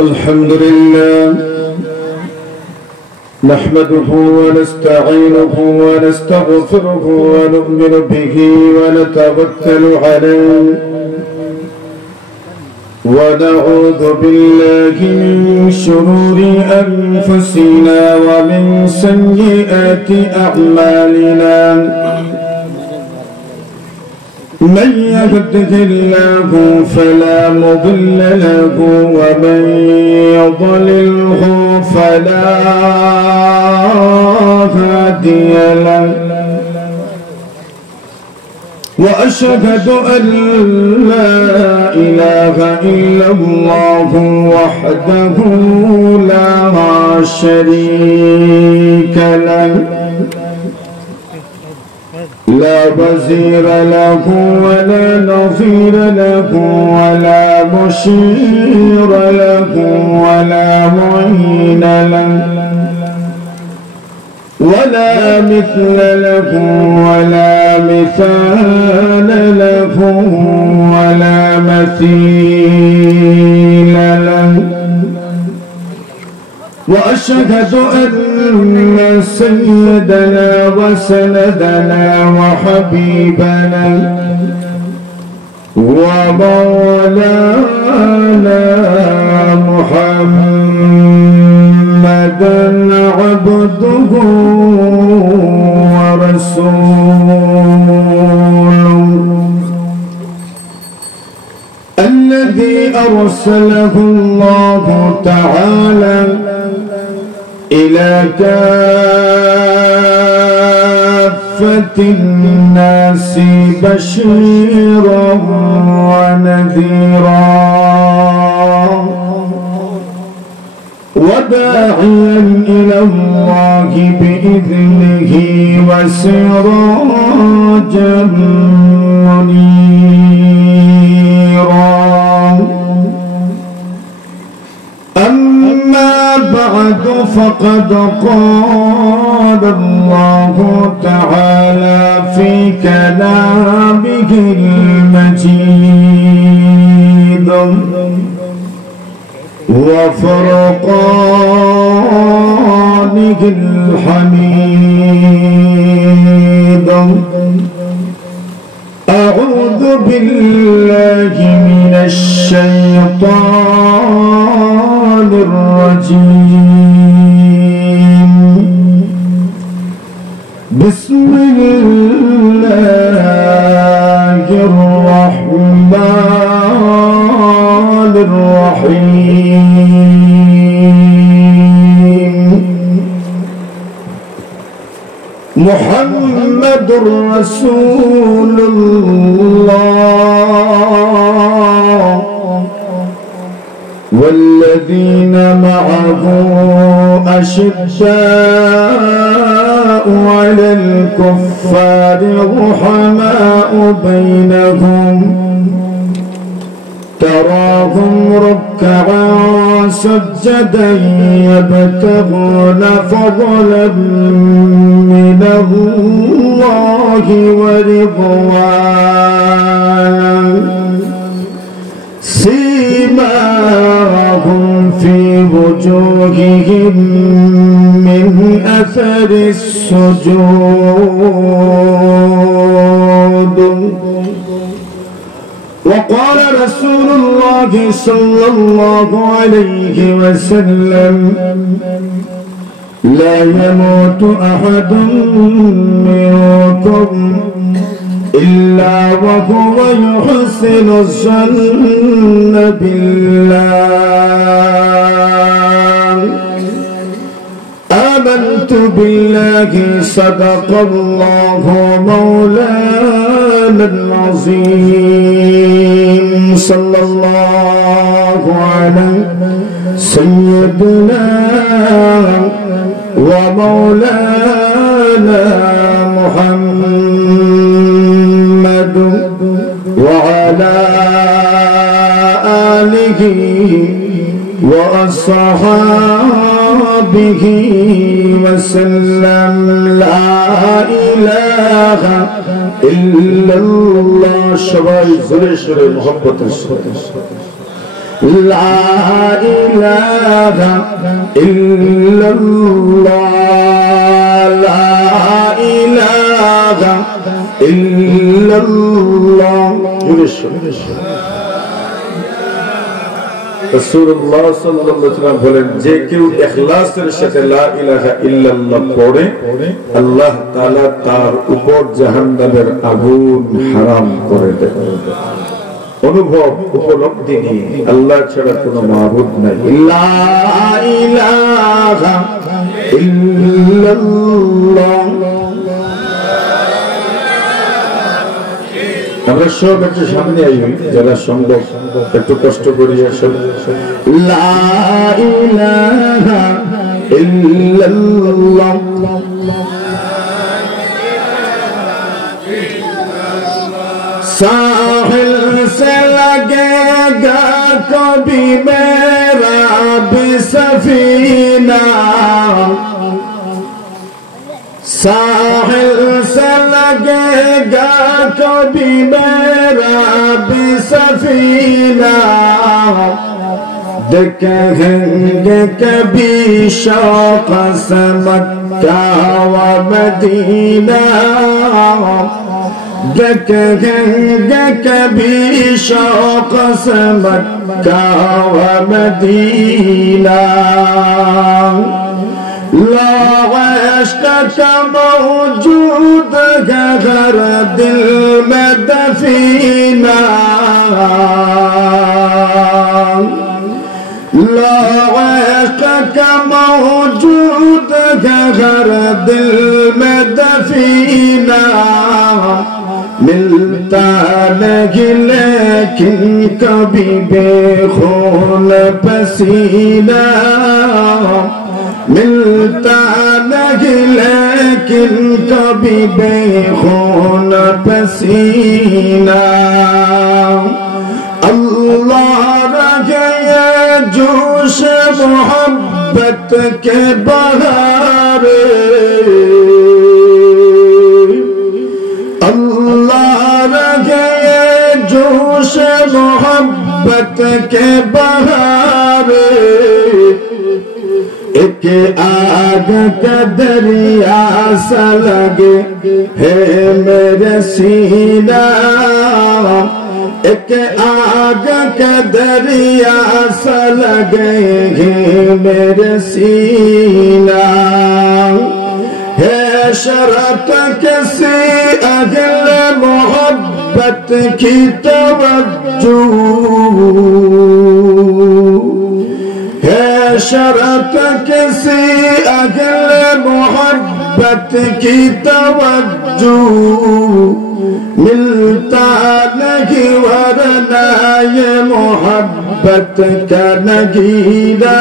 الحمد لله نحمده ونستعينه ونستغفره ونؤمن به ونتوكل عليه ونعوذ بالله من شرور أنفسنا ومن سيئات أعمالنا من يهده الله فلا مضل له ومن يضلله فلا هادي له وأشهد أن لا إله إلا الله وحده لا شريك له لا وزير له ولا نظير له ولا مشير له ولا معين له ولا مثل له ولا مثال له ولا مثيل له وأشهد أن سيدنا وسندنا وحبيبنا ومولانا محمدا عبده ورسوله الذي أرسله الله تعالى إلى كافة الناس بشيرا ونذيرا وداعيا إلى الله بإذنه وسراجا منيرا أما بعد فقد قال الله تعالى في كلامه المجيد وفرقانه الحميد أعوذ بالله من الشيطان الرجيم بسم الله الرحمن الرحيم محمد رسول الله والذين معه أشداء على الكفار رحماء بينهم تراهم ركعا سجدا يبتغون فضلا من الله ورضوانا سيماهم في وجوههم من أثر السجود وقال رسول الله صلى الله عليه وسلم لا يموت أحد منكم إلا وهو يحسن الظن بالله آمنت بالله صدق الله مولانا العظيم صلى الله على سيدنا ومولانا محمد وعلى آله وأصحابه وسلم لا إله إلا الله شباب زرش محبت লা ইলাহা ইল্লাল্লাহ লা ইলাহা ইল্লাল্লাহ। রাসূলুল্লাহ সাল্লাল্লাহু আলাইহি ওয়াসাল্লাম বলেন, যে কেউ ইখলাসের সাথে লা ইলাহা ইল্লাল্লাহ পড়ে, আল্লাহ তাআলা তার উপর জাহান্নামের আগুন হারাম করে দেন। অনুভব উপলব্ধি নিয়ে আল্লাহ ছাড়া কোনো মাবুদ নাই। লা ইলাহা ইল্লাল্লাহ। আমরা সব একটু সামনে আই, যারা সম্ভব একটু কষ্ট করি আসলে। লা ইলাহা ইল্লাল্লাহ साहिल से लगेगा कभी मेरा भी सफीना, साहिल से लगेगा कभी मेरा भी सफीना, देखेंगे कभी शौक से मक्का व मदीना, देखेंगे कभी शौक से मक्का व मदीना, इश्क का मौजूद है हर दिल में दफीना, इश्क का मौजूद है हर दिल में दफीना, मिलता नहीं लेकिन कभी बेखून पसीना, मिलता नहीं लेकिन कभी बेखून पसीना, अल्लाह रखे ये जोश मोहब्बत के बहारे, अल्लाह रखे ये जोश मोहब्बत के बहारे, एक आग का दरिया सा लगे है मेरे सीना, एक आग का दरिया सा लगे है मेरे सीना, है शरत किसी अगल मोहब्बत की तवज्जो, है शरत किसी अगल मोहब्बत की तवज्जो, मिलता नहीं वरना ये मोहब्बत का नगीना,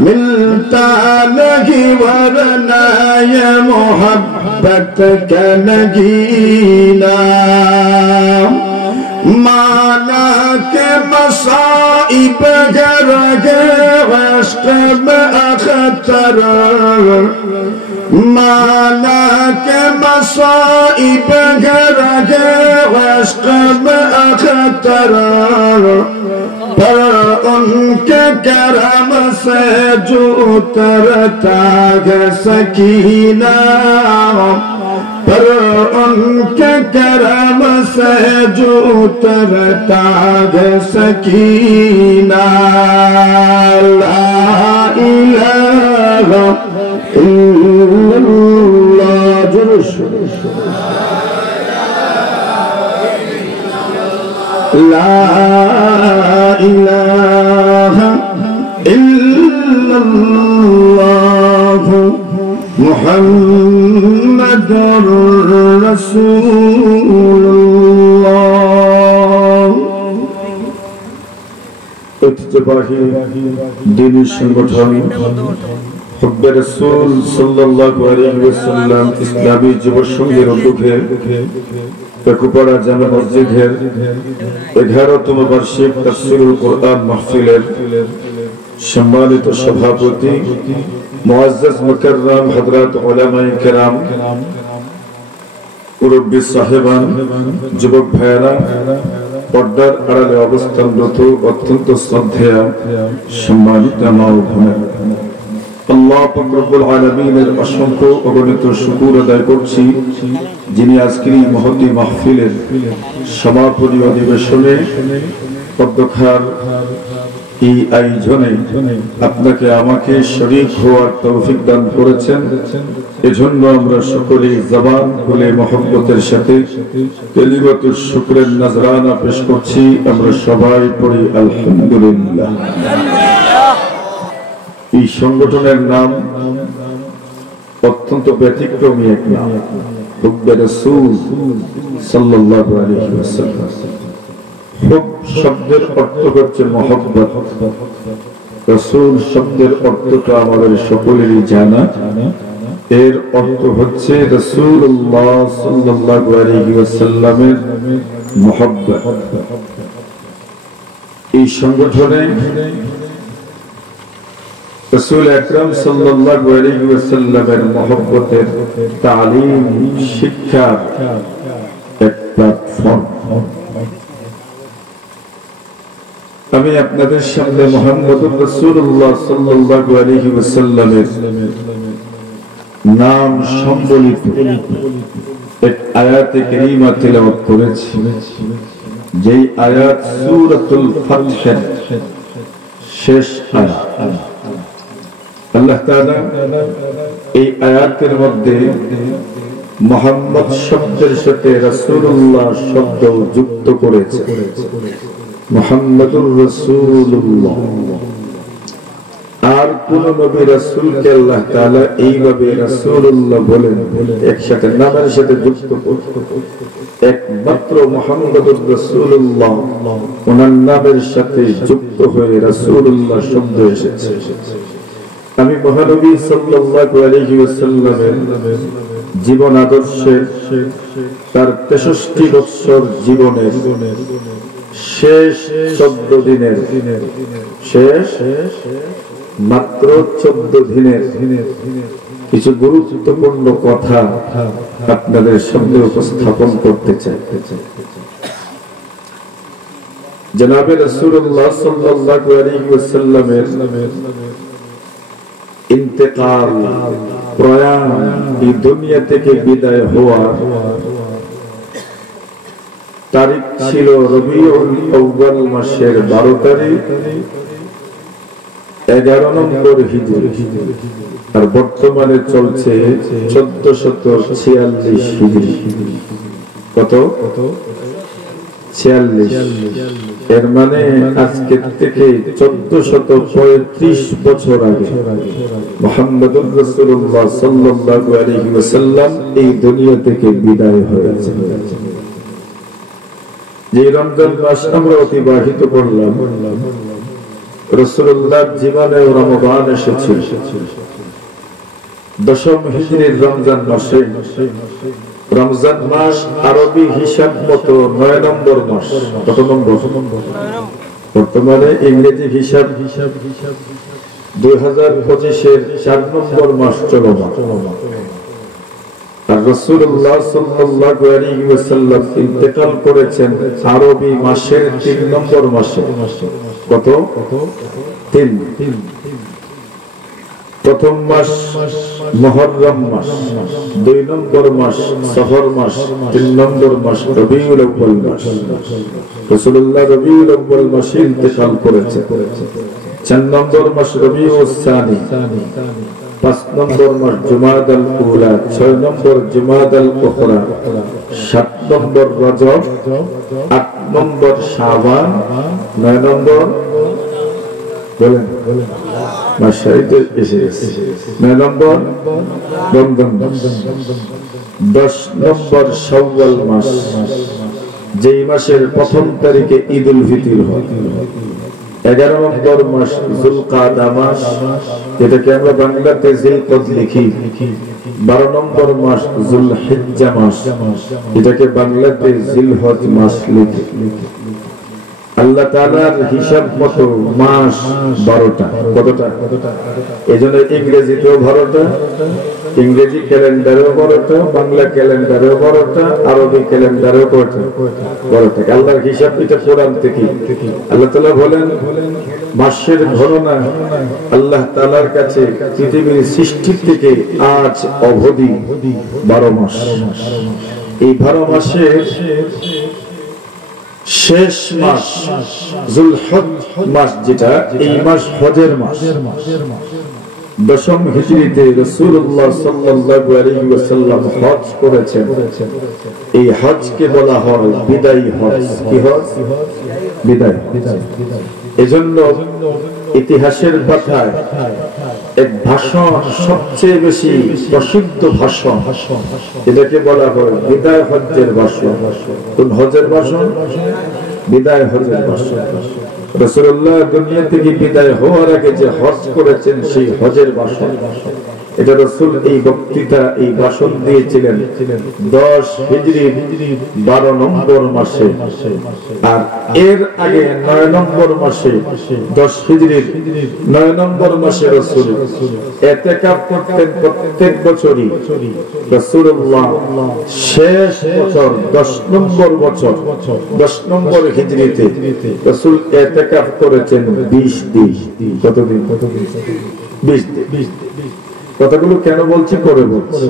मिलता नहीं वरना ये मोहब्बत का नगीना, माना के मसाइब घर इश्क में अखतर, माना के मसाइब घर इश्क में अखतर, पर उनके करम से जो उतरता है सकीना, पर उनके करम से जो उतरता है सकीना, ला इलाहा इल्लल्लाह। ला इलाहा इल्लल्लाह मुहम्मदुर रसूलुल्लाह। ঐতিহ্যবাহী দ্বীনি সংগঠন হুব্বে রাসূল সাল্লাল্লাহু আলাইহি ওয়াসাল্লাম ইসলামী যুব সংঘের উদ্যোগে পেকুপাড়া জামে মসজিদের 11তম বার্ষিক তাফসীরুল কোরআন মাহফিলের সম্মানিত সভাপতি মুআজ্জাজ মুকাররম হযরত উলামায়ে কেরাম, মুরব্বী সাহেবান, যুবক ভাইয়েরা, পর্দার আড়ালে অবস্থানরত অত্যন্ত শ্রদ্ধেয় সম্মানিত মা ও বোনেরা, আল্লাহ পাক রব্বুল আলামিনের অসংখ্য অগণিত শুকর আদায় করছি, যিনি আজকের এই মহতী মাহফিলের সমাপনী অধিবেশনে পদ্মখার এই আয়োজনে আপনাকে আমাকে শরীক হওয়ার তৌফিক দান করেছেন। এজন্য আমরা সকলেই জবান খুলে মহব্বতের সাথে কালিমাতুশ শুকরের নজরানা পেশ করছি। আমরা সবাই পড়ি আলহামদুলিল্লাহ। এই সংগঠনের নাম অত্যন্ত ব্যতিক্রমী এক নাম, হুব্বে রাসূল সাল্লাল্লাহু আলাইহি ওয়াসাল্লাম। হুব শব্দের অর্থ হচ্ছে মহব্বত, রাসূল শব্দের অর্থটা আমাদের সকলেরই জানা। এর অর্থ হচ্ছে রাসূলুল্লাহ সাল্লাল্লাহু আলাইহি ওয়াসাল্লামের মহব্বত। এই সংগঠনে রাসূল আকরাম সাল্লাল্লাহু আলাইহি ওয়াসাল্লামের মহব্বতের তালিম শিক্ষার এক প্ল্যাটফর্ম। আমি আপনাদের সামনে মুহাম্মদুর রাসূলুল্লাহ সাল্লাল্লাহু আলাইহি ওয়াসাল্লামের নাম সম্বলিত এক আয়াতে কারীমা তিলাওয়াত করেছি, যেই আয়াত সূরাতুল ফাতহের শেষ আয়াত। আল্লাহ তাআলা এই আয়াতের মধ্যে মুহাম্মদ শব্দের সাথে রাসূলুল্লাহ শব্দ যুক্ত করেছে। মুহাম্মাদুর রাসূলুল্লাহ। আর কোন নবী রাসূলকে আল্লাহ তাআলা এইভাবে রাসূলুল্লাহ বলেন, একসাথে নামের সাথে যুক্ত করতে, একমাত্র মুহাম্মাদুর রাসূলুল্লাহ ওনার নামের সাথে যুক্ত হয়ে রাসূলুল্লাহ শব্দ এসেছে। আমি মহানবী সাল্লাল্লাহু আলাইহি ওয়াসাল্লামের জীবন আদর্শে তার 63 বছর জীবনের শেষ 14 দিনের শেষ মাত্র 14 দিনের কিছু গুরুত্বপূর্ণ কথা আপনাদের সামনে উপস্থাপন করতে চাই। জনাবে রাসূলুল্লাহ সাল্লাল্লাহু আলাইহি ওয়াসাল্লামের ইন্তেকাল, প্রয়াণ, এই দুনিয়া থেকে বিদায় হওয়ার তারিখ ছিল রবিউল আউয়াল মাসের 12 তারিখ 11 নম্বর হিজরি, আর বর্তমানে চলছে 1446 হিজরি। কত? 46। এর মানে আজকে থেকে 1435 বছর আগে মুহাম্মদুর রাসূলুল্লাহ সাল্লাল্লাহু আলাইহি ওয়াসাল্লাম এই দুনিয়া থেকে বিদায় হয়েছে। যে রমজান মাস আমরা অতিবাহিত করলাম, রাসূলুল্লাহর জীবনে রমজান এসেছিল 10ম হিজরির রমজান মাসে। রমজান মাস আরবি হিসাব মতো 9 নম্বর মাস। কত নম্বর? বর্তমানে ইংরেজি হিসাব 2025-এর 4 নম্বর মাস চলমান। আর রাসূলুল্লাহ সাল্লাল্লাহু আলাইহি ওয়াসাল্লাম ইন্তেকাল করেছেন আরবি মাসের 3 নম্বর মাসে। কত? 3। প্রথম মাস মুহররম মাস, 2 নম্বর মাস সফর মাস, 3 নম্বর মাস রবিউল আউয়াল মাস। রাসূলুল্লাহ রবিউল আউয়াল মাসে ইন্তেকাল করেছেন। 4 নম্বর মাস রবিউল সানি, 5 নম্বর মাস জুমাদাল উলা, 6 নম্বর জুমাদাল উখরা, 7 নম্বর রজব, 8 নম্বর শাবান, 9 নম্বর বলেন মাসে এসে গেছে, 9 নম্বর রমজান মাস, 10 নম্বর শাওয়াল মাস, যেই মাসের প্রথম তারিখে ঈদুল ফিতর হয়, 11 নম্বর মাস যুলকাদা মাস, যেটাকে আমরা বাংলাতে জিলকদ লিখি, 12 নম্বর মাস যুলহিজ্জা মাস, এটাকে বাংলাতে জিলহজ মাস লিখি, আল্লাহ তাআলার হিসাব মতো মাস 12টা। কতটা? এজন্য ইংরেজিতেও 12টা, ইংরেজি ক্যালেন্ডারেও 12টা, বাংলা ক্যালেন্ডারেও 12টা, আরবি ক্যালেন্ডারেও 12টা। আল্লাহর হিসাব এটা কোরআন থেকে। আল্লাহ তাআলা বলেন মাসের গণনা আল্লাহ তাআলার কাছে পৃথিবীর সৃষ্টি থেকে আজ অবধি 12 মাস। এই 12 মাসের শেষ মাস যুলহজ মাস, যেটা এই মাস হজের মাস। দশম হিজরিতে রাসূলুল্লাহ সাল্লাল্লাহু আলাইহি ওয়াসাল্লাম হজ করেছেন। এই হজকে বলা হয় বিদায়ী হজ। কি হজ? বিদায়। এজন্য ইতিহাসের পাতায় এক ভাষণ, সবচেয়ে বেশি প্রসিদ্ধ ভাষণ, এটাকে বলা হয় বিদায় হজ্জের ভাষণ। কোন হজের ভাষণ? বিদায় হজের ভাষণ। রাসূলুল্লাহ দুনিয়া থেকে বিদায় হওয়ার আগে যে হজ করেছেন সেই হজের ভাষণ। এটা রাসূল এই বক্তৃতা, এই ভাষণ দিয়েছিলেন 10 হিজরির 12 নম্বর মাসে। আর এর আগে 9 নম্বর মাসে, 10 হিজরির 9 নম্বর মাসে রাসূল ইতিকাফ করতেন প্রত্যেক বছরই। রাসূলুল্লাহ শেষ বছর 10 নম্বর বছর, 10 নম্বর হিজরিতে রাসূল ইতিকাফ করেছেন 20 দিন। কতদিন? 20 দিন। কথাগুলো কেন বলছি পরে বলছি।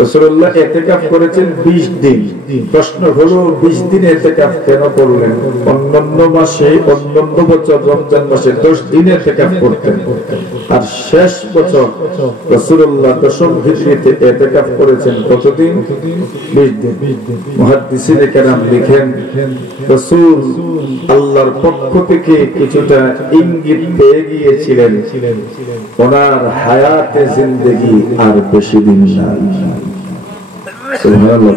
রাসূলুল্লাহ ইতিকাফ করেছেন 20 দিন। প্রশ্ন হলো 20 দিন ইতিকাফ কেন করলেন? অন্যান্য মাসে, অন্যান্য বছর রমজান মাসে 10 দিন ইতিকাফ করতেন, আর শেষ বছর রাসূলুল্লাহ দশম হিজরিতে ইতিকাফ করেছেন কতদিন? 20 দিন। মুহাদ্দিসিনে কেরাম লিখেন রাসূল আল্লাহর পক্ষ থেকে কিছুটা ইঙ্গিত পেয়ে গিয়েছিলেন ওনার হায়াতে জিন্দেগি আর বেশি দিন নাই। সুবহানাল্লাহ।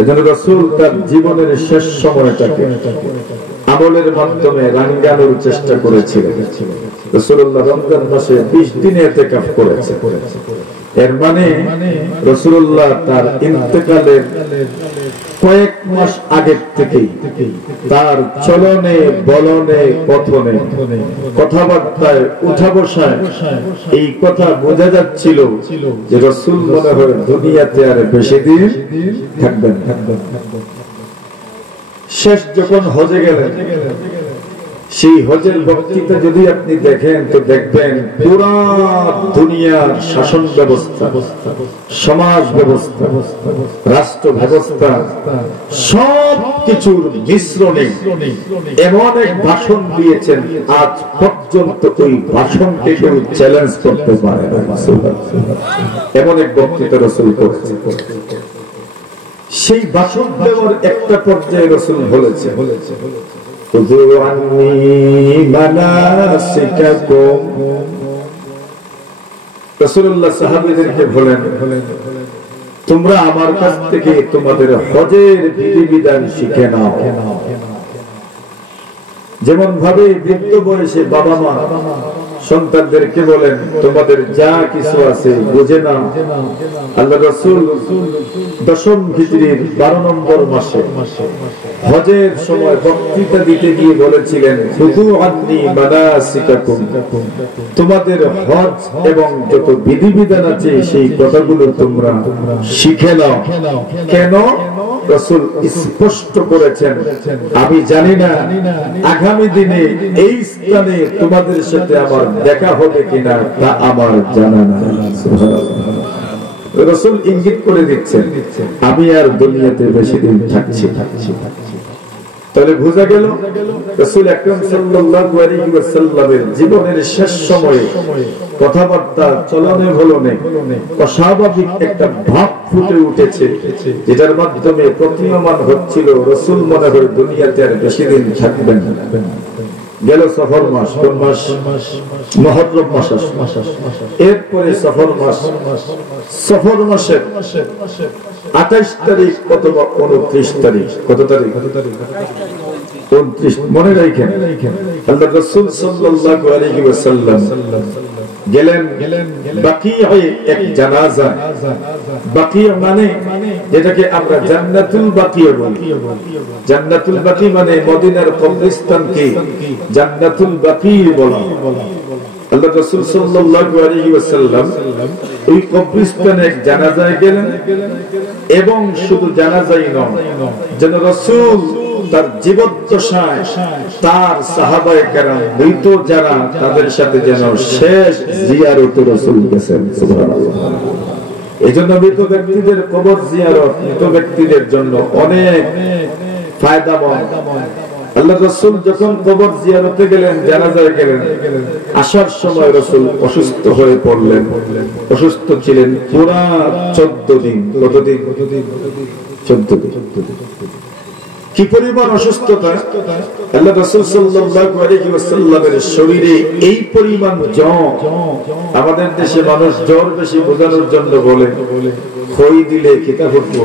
এজন্য রাসূল তার জীবনের শেষ সময়টাকে আমলের মাধ্যমে রাঙ্গানোর চেষ্টা করেছিলেন। রাসূলুল্লাহ রমজান মাসে 20 দিন ইতিকাফ করেছেন। এর মানে রাসূলুল্লাহ তার ইন্তেকালের কয়েক মাস আগের থেকেই তার চলনে, বলনে, কথনে, কথাবার্তায়, উঠা বসায় এই কথা বোঝা যাচ্ছিল যে রাসূল মনে হয় দুনিয়াতে আর বেশি দিন থাকবেন। শেষ যখন হজে গেলেন, সেই হজের বক্তৃতা যদি আপনি দেখেন তো দেখবেন পুরা দুনিয়ার শাসন ব্যবস্থা, সমাজ ব্যবস্থা, রাষ্ট্র ব্যবস্থা সব কিছুর মিশ্রণে এমন এক ভাষণ দিয়েছেন আজ পর্যন্ত ওই ভাষণকে কেউ চ্যালেঞ্জ করতে পারে না। এমন এক বক্তৃতা রাসূল করেছেন। সেই ভাষণ দেওয়ার একটা পর্যায়ে রাসূল বলেছে রাসূলুল্লাহ সাহাবীদেরকে বলেন, তোমরা আমার কাছ থেকে তোমাদের হজের বিধিবিধান শিখে নাও। যেমন ভাবে বৃদ্ধ বয়সে বাবা মা সন্তানদেরকে বলেন তোমাদের যা কিছু আছে বুঝে নাও। আল্লাহ রাসূল দশম হিজরির 12 নম্বর মাসে হজের সময় বক্তৃতা দিতে গিয়ে বলেছিলেন, খুযু আন্নী মানাসিকাকুম, তোমাদের হজ এবং যত বিধিবিধান আছে সেই কথাগুলো তোমরা শিখে নাও। কেন? রাসূল স্পষ্ট করেছেন, আমি জানি না আগামী দিনে এই স্থানে তোমাদের সাথে আমার দেখা হবে কিনা, তা আমার জানা নাই। সুবহানাল্লাহ। রাসূল ইঙ্গিত করে দিচ্ছেন আমি আর দুনিয়াতে বেশি দিন থাকছি। তাহলে বোঝা গেল রাসূল আকরাম সাল্লাল্লাহু আলাইহি ওয়াসাল্লামের জীবনের শেষ সময়ে কথাবার্তা, চলনে বলনে অস্বাভাবিক একটা ভাব ফুটে উঠেছে, যেটার মাধ্যমে প্রতীয়মান হচ্ছিল রাসূল মনে হয় দুনিয়াতে আর বেশি দিন থাকবেন না। গেল সফর মাস, কোন মাস? মুহররম মাস। এরপরে সফর মাস। সফর মাসের 28 তারিখ অথবা 29 তারিখ, কত তারিখ? 29 মনে রাখেন। আল্লাহ রাসূল সাল্লাল্লাহু আলাইহি ওয়াসাল্লাম গেলেন বাকিয়ে এক জানাজা। বাকিয়ে মানে যেটাকে আমরা জান্নাতুল বাকিয়ে বলি। জান্নাতুল বাকি মানে মদিনার কবরস্থানকে জান্নাতুল বাকি বলা। আল্লাহ রাসূল সাল্লাল্লাহু আলাইহি ওয়াসাল্লাম ওই কবরস্থানে এক জানাজায় গেলেন, এবং শুধু জানাজাই নয়, যেন রাসূল তার জীবদ্দশায় তার সাহাবায়ে কেরাম মৃত যারা তাদের সাথে যেন শেষ জিয়ারতে রাসূল গেছেন। সুবহানাল্লাহ। এজন্য মৃত ব্যক্তিদের কবর জিয়ারত মৃত ব্যক্তিদের জন্য অনেক ফায়দামন্দ। আল্লাহ রাসূল যখন কবর জিয়ারতে গেলেন, জানাজায় গেলেন, আসার সময় রাসূল অসুস্থ হয়ে পড়লেন। অসুস্থ ছিলেন পুরা 14 দিন। কতদিন? 14 দিন। কি পরিমাণ অসুস্থতা! আল্লাহ রাসূল সাল্লাল্লাহু আলাইহি ওয়াসাল্লামের শরীরে এই পরিমাণ জ্বর। আমাদের দেশে মানুষ জ্বর বেশি বোঝানোর জন্য বলে খই দিলে কিতা ফুটবো,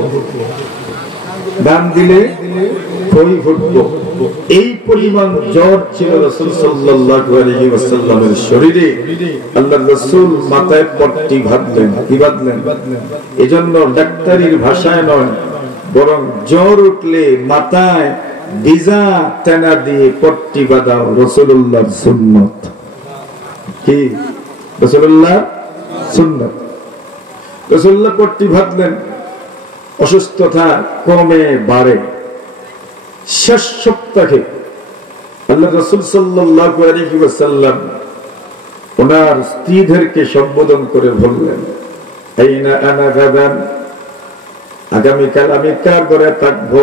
দান দিলে খই ফুটবো। এই পরিমাণ জ্বর ছিল রাসূল সাল্লাল্লাহু আলাইহি ওয়াসাল্লামের শরীরে। আল্লাহ রাসূল মাথায় পট্টি বাঁধলেন। কি বাঁধলেন? এজন্য ডাক্তারির ভাষায় নয়, বরং জ্বর উঠলে মাথায় ভিজা তেনা দিয়ে পট্টি বাঁধা রাসূলুল্লাহর সুন্নাত। কি রাসূলুল্লাহর সুন্নাত? রাসূলুল্লাহ পট্টি বাঁধলেন, অসুস্থতা কমে বাড়ে। শেষ সপ্তাহে আল্লাহ রাসূল সাল্লাল্লাহু আলাইহি ওয়াসাল্লাম ওনার স্ত্রীদেরকে সম্বোধন করে বললেন, আইনা আনা গাদান, আগামীকাল আমি কার ঘরে থাকবো?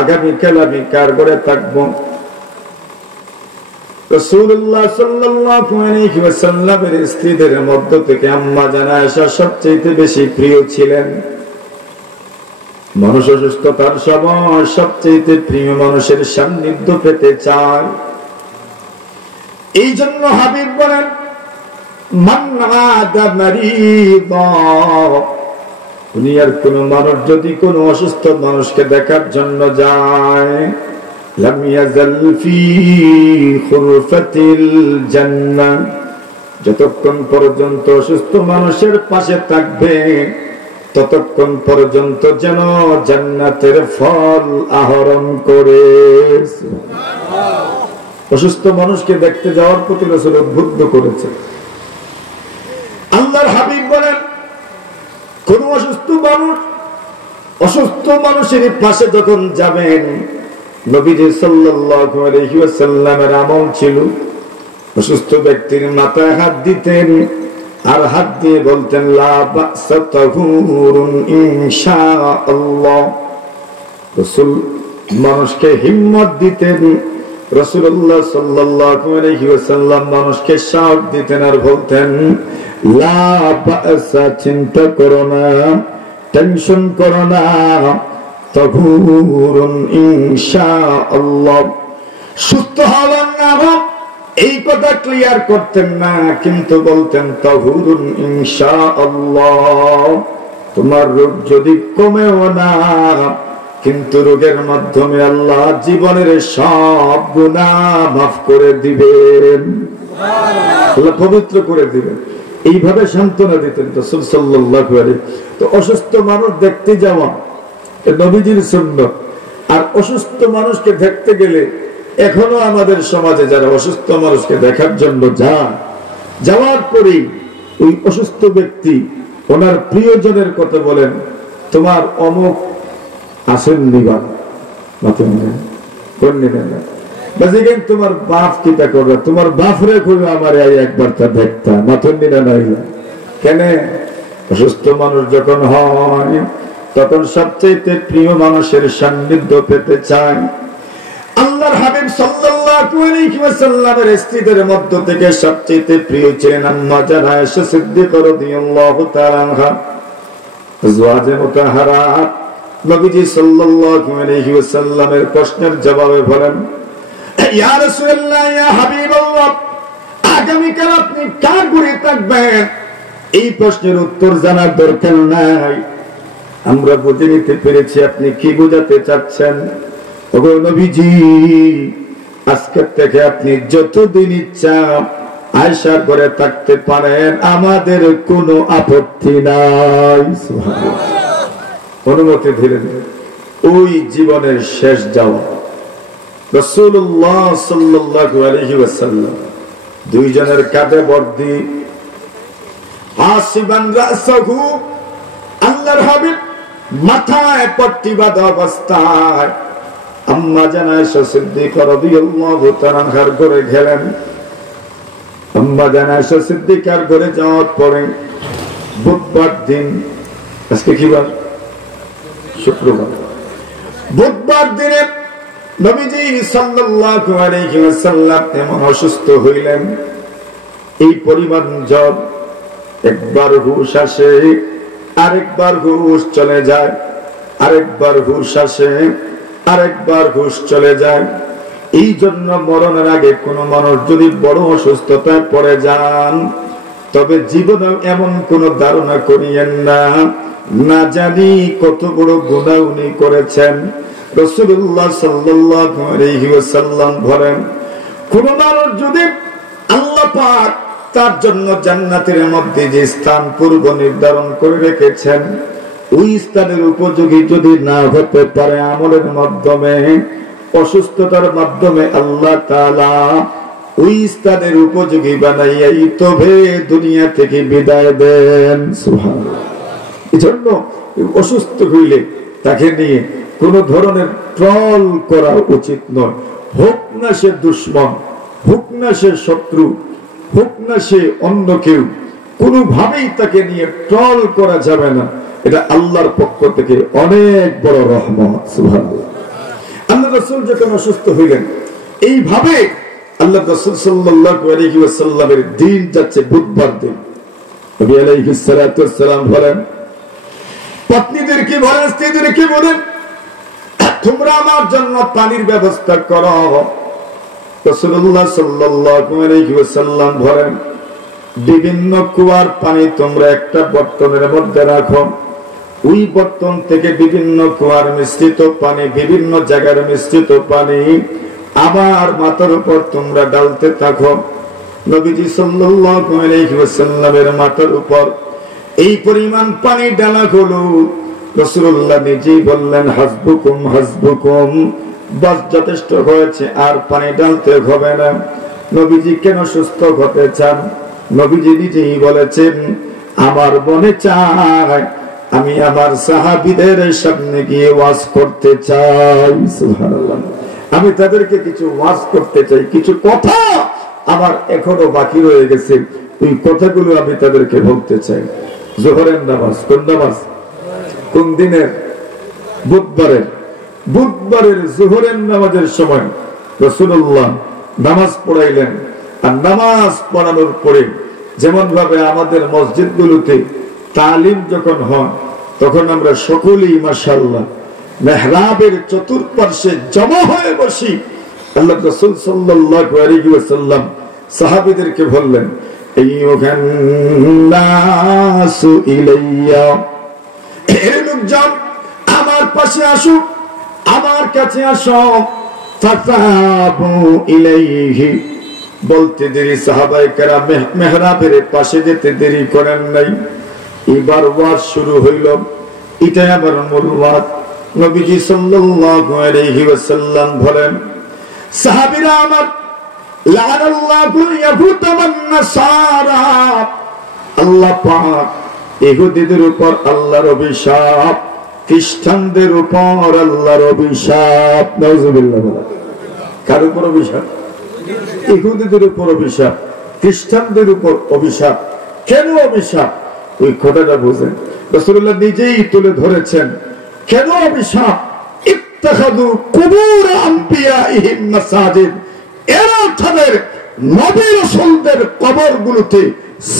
আগামীকাল আমি কার ঘরে থাকবো? রাসূলুল্লাহ সাল্লাল্লাহু আলাইহি ওয়াসাল্লামের স্ত্রীদের মধ্য থেকে আম্মা জানা আয়েশা সবচেয়ে বেশি প্রিয় ছিলেন। মানুষ অসুস্থতার সময় সবচেয়ে প্রিয় মানুষের সান্নিধ্য পেতে চায়। এই জন্য হাবিব বলেন, মান আদা মারিদা, দুনিয়ার কোন মানুষ যদি কোন অসুস্থ মানুষকে দেখার জন্য যায়, লাম ইয়াজাল ফি খুরফাতিল জান্নাহ, যতক্ষণ পর্যন্ত অসুস্থ মানুষের পাশে থাকবে ততক্ষণ পর্যন্ত যেন জান্নাতের ফল আহরণ করে। অসুস্থ মানুষকে দেখতে যাওয়ার প্রতি রাসূল উদ্বুদ্ধ করেছে। আল্লাহর হাবিব বলেন, কোন অসুস্থ মানুষের পাশে যখন যাবেন, নবীজি সাল্লাল্লাহু আলাইহি ওয়াসাল্লামের আমল ছিল অসুস্থ ব্যক্তির মাথায় হাত দিতেন, আর হাত দিয়ে বলতেন, লা বা'সা তাহুরুন ইনশাআল্লাহ। রাসূল মানুষকে হিম্মত দিতেন। রাসূলুল্লাহ সাল্লাল্লাহু আলাইহি ওয়াসাল্লাম মানুষকে সাহস দিতেন আর বলতেন, লা বা'সা, চিন্তা করো না, টেনশন করো না, তাহুরুন ইনশাআল্লাহ। সুস্থ হবেন না হোক এই কথা ক্লিয়ার করতেন না, কিন্তু বলতেন তাহুরুন ইনশাআল্লাহ। তোমার রোগ যদি কমেও না, কিন্তু রোগের মাধ্যমে আল্লাহ জীবনের সব গুনাহ মাফ করে দিবেন, আল্লাহ পবিত্র করে দিবেন। এইভাবে সান্ত্বনা দিতেন রাসূল সাল্লাল্লাহু আলাইহি। তো অসুস্থ মানুষ দেখতে যাওয়া নবীজির সুন্নাত। আর অসুস্থ মানুষকে দেখতে গেলে এখনো আমাদের সমাজে যারা অসুস্থ মানুষকে দেখার জন্য যাওয়ার পরেই ওই অসুস্থ ব্যক্তি ওনার প্রিয়জনের কথা বলেন, তোমার অমুক আসেন নিবা, তোমার বাপ কিতা করবে, তোমার বাপ রে করবে, আমার একবার তা দেখতা মাথন নিনা নাই। কেন? অসুস্থ মানুষ যখন হয় তখন সবচেয়ে প্রিয় মানুষের সান্নিধ্য পেতে চায়। আল্লাহর হাবিব সাল্লাল্লাহু আলাইহি ওয়াসাল্লামের স্ত্রীদের মধ্য থেকে সবচেয়ে প্রিয় ছিলেন আম্মা জানা আয়েশা সিদ্দিকা রাদিয়াল্লাহু তাআলা আনহা। আজওয়াজে মুতাহহারাত নবীজি সাল্লাল্লাহু আলাইহি ওয়াসাল্লামের প্রশ্নের জবাবে বলেন, ইয়া রাসূলুল্লাহ, ইয়া হাবিবাল্লাহ, আগামীকাল আপনি কার ঘরে থাকবেন? এই প্রশ্নের উত্তর জানার দরকার নাই, আমরা বুঝে নিতে পেরেছি আপনি কি বোঝাতে চাচ্ছেন। ওগো নবীজি, আজকে থেকে আপনি যতদিন ইচ্ছা আয়েশার ঘরে থাকতে পারেন, আমাদের কোনো আপত্তি নাই। অনুমতি দিলেন। ওই জীবনের শেষ যাওয়া রাসূলুল্লাহ সাল্লাল্লাহু আলাইহি ওয়াসাল্লাম দুইজনের কাঁধে বর্দি হাসিবান রাসাহু, আল্লাহর হাবিব মাথায় পট্টি বাঁধা অবস্থায় আম্মা জান আয়েশা সিদ্দিকা রাদিয়াল্লাহু তাআলা আনহার ঘরে গেলেন। আম্মা জান আয়েশা সিদ্দিকার ঘরে যাওয়ার পরে বুধবার দিন, আজকে কি বার? শুক্রবার। বুধবার দিনে নবীজি সাল্লাল্লাহু আলাইহি ওয়াসাল্লাম এমন অসুস্থ হইলেন, এই পরিমাণ জ্বর, একবার হুশ আসে, আরেকবার হুশ চলে যায়, আরেকবার হুশ আসে, আরেকবার হুশ চলে যায়। এই জন্য মরণের আগে কোন মানুষ যদি বড় অসুস্থতায় পড়ে যান, তবে জীবনে এমন কোন ধারণা করিয়েন না, না জানি কত বড় গুনাহ উনি করেছেন। রাসূলুল্লাহ সাল্লাল্লাহু আলাইহি ওয়াসাল্লাম বলেন, কোন মানুষ যদি আল্লাহ পাক তার জন্য জান্নাতের মধ্যে যে স্থান পূর্ব নির্ধারণ করে রেখেছেন, ওই স্থানের উপযোগী যদি না হতে পারে আমলের মাধ্যমে, অসুস্থতার মাধ্যমে আল্লাহ তাআলা ওই স্থানের উপযোগী বানাইয়াই তবে দুনিয়া থেকে বিদায় দেন। সুবহানাল্লাহ। এজন্য অসুস্থ হইলে তাকে নিয়ে কোন ধরনের ট্রল করা উচিত নয়। হোক না সে দুশমন, হোক না সে শত্রু, হোক না সে অন্য কেউ, কোনোভাবেই তাকে নিয়ে ট্রল করা যাবে না। এটা আল্লাহর পক্ষ থেকে অনেক বড় রহমত। সুবহানাল্লাহ। আল্লাহ রাসূল যখন অসুস্থ হইলেন, এইভাবে আল্লাহ রাসূল সাল্লাল্লাহু আলাইহি ওয়াসাল্লামের দিন যাচ্ছে বুধবার দিন। নবী আলাইহিস সালাতু ওয়াস সালাম বলেন, পত্নীদেরকে বলেন, স্ত্রীদেরকে বলেন, তোমরা আমার জন্য পানির ব্যবস্থা করো। রাসূলুল্লাহ সাল্লাল্লাহু আলাইহি ওয়াসাল্লাম বলেন, বিভিন্ন কুয়ার পানি তোমরা একটা বর্তনের মধ্যে রাখো, ওই বর্তন থেকে বিভিন্ন কুয়ার মিশ্রিত পানি, বিভিন্ন জায়গার মিশ্রিত পানি আবার মাথার উপর তোমরা ডালতে থাকো। নবীজি সাল্লাল্লাহু আলাইহি ওয়াসাল্লামের মাথার উপর এই পরিমাণ পানি ডালা হলো, রাসূলুল্লাহ নিজেই বললেন, হাসবুকুম হাসবুকুম, বাস যথেষ্ট হয়েছে, আর পানি ডালতে হবে না। নবীজি কেন সুস্থ হতে চান? নবীজি নিজেই বলেছেন, আমার মনে চায় আমি আমার সাহাবীদের সামনে গিয়ে ওয়াজ করতে চাই। সুবহানাল্লাহ। আমি তাদেরকে কিছু ওয়াজ করতে চাই, কিছু কথা আমার এখনো বাকি রয়ে গেছে, ওই কথাগুলো আমি তাদেরকে বলতে চাই। জোহরের নামাজ কোন নামাজ? কোন দিনের? বুধবারের। বুধবারের জোহরের নামাজের সময় রাসূলুল্লাহ নামাজ পড়াইলেন। আর নামাজ পড়ানোর পরে যেমন ভাবে আমাদের মসজিদগুলোতে তালিম যখন হয়, তখন আমরা সকলেই মাশাআল্লাহ মেহরাবের চতুর্পার্শ্বে জমা হয়ে বসি। আল্লাহ রাসূল সাল্লাল্লাহু আলাইহি ওয়াসাল্লাম সাহাবীদেরকে বললেন, আইয়ুহান নাসু ইলাইয়া, হে লোকজন আমার পাশে আসো, আমার কাছে আসো। ফাতাবু ইলাইহি, বলতে দেরি সাহাবায়ে কেরাম মেহরাবের পাশে যেতে দেরি করেন নাই। এবার ওয়াজ শুরু হইল, এটা আবার মূল ওয়াজ। নবীজি সাল্লাল্লাহু আলাইহি ওয়াসাল্লাম বলেন, সাহাবীরা আমার, লাআনাল্লাহু ইয়াহুদা ওয়ান নাসারা, আল্লাহ পাক ইহুদিদের উপর আল্লাহর অভিশাপ, খ্রিস্টানদের উপর আল্লাহর অভিশাপ। নাউযুবিল্লাহ। কার উপর অভিশাপ? ইহুদিদের উপর অভিশাপ, খ্রিস্টানদের উপর অভিশাপ। কেন অভিশাপ? ওই কথাটা বুঝেন। রাসূলুল্লাহ নিজেই তুলে ধরেছেন কেন অভিশাপ। ইত্তাখাযু কুবুর আম্বিয়াইহিম মাসাজিদ, এরা তাদের নবী রাসূলদের কবরগুলোতে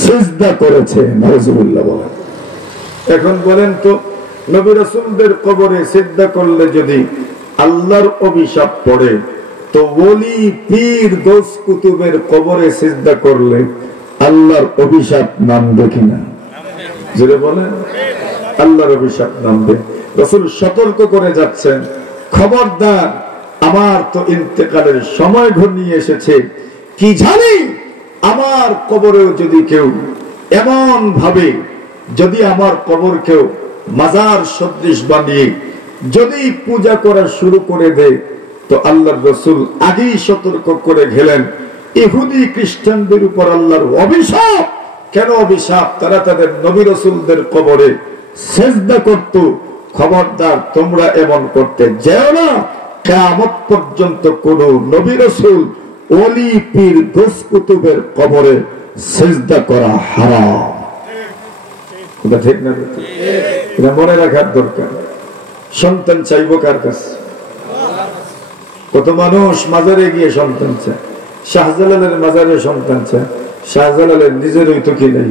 সিজদা করেছে। নাউযুবিল্লাহ। এখন বলেন তো, নবী রাসূলদের কবরে সিজদা করলে যদি আল্লাহর অভিশাপ পড়ে, তো ওলি পীর গোস কুতুবের কবরে সিজদা করলে আল্লাহর অভিশাপ নামবে কিনা? জোরে বলেন, আল্লাহর অভিশাপ নামবে। রাসূল সতর্ক করে যাচ্ছেন, খবরদার, আমার তো ইন্তেকালের সময় ঘনিয়ে এসেছে, কি জানি আমার কবরেও যদি কেউ এমন ভাবে, যদি আমার কবর কেউ মাজার সদৃশ বানিয়ে যদি পূজা করা শুরু করে দেয়, তো আল্লাহর রাসূল আগেই সতর্ক করে গেলেন, ইহুদি খ্রিস্টানদের উপর আল্লাহর অভিশাপ। কেন অভিশাপ? তারা তাদের নবী রাসূলদের কবরে সিজদা করত। খবরদার, তোমরা এমন করতে যেও না। কিয়ামত পর্যন্ত কোন নবী রাসূল, ওলি, পীর, গোস কুতুবের কবরে সিজদা করা হারাম। কথা ঠিক না? এটা মনে রাখার দরকার। সন্তান চাইবো কার কাছে? কত মানুষ মাজারে গিয়ে সন্তান চায়। শাহজালালের মাজারে সন্তান চায়, শাহজালালের নিজেরই তো কি নেই,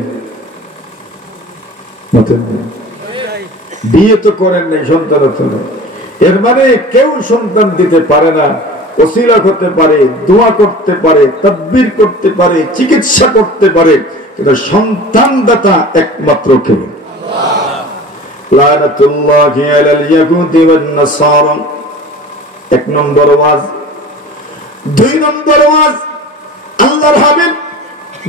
বিয়ে তো করেন নাই, সন্তান তো নেই। এর মানে কেউ সন্তান দিতে পারে না। ওসিলা করতে পারে, দোয়া করতে পারে, তাদবির করতে পারে, চিকিৎসা করতে পারে, কিন্তু সন্তান দাতা একমাত্র কে? লানাতুল্লাহি আলাল ইয়াহুদি ওয়ান নাসারা। এক নম্বর ওয়াজ। দুই নম্বর ওয়াজ, আল্লাহর হাবিব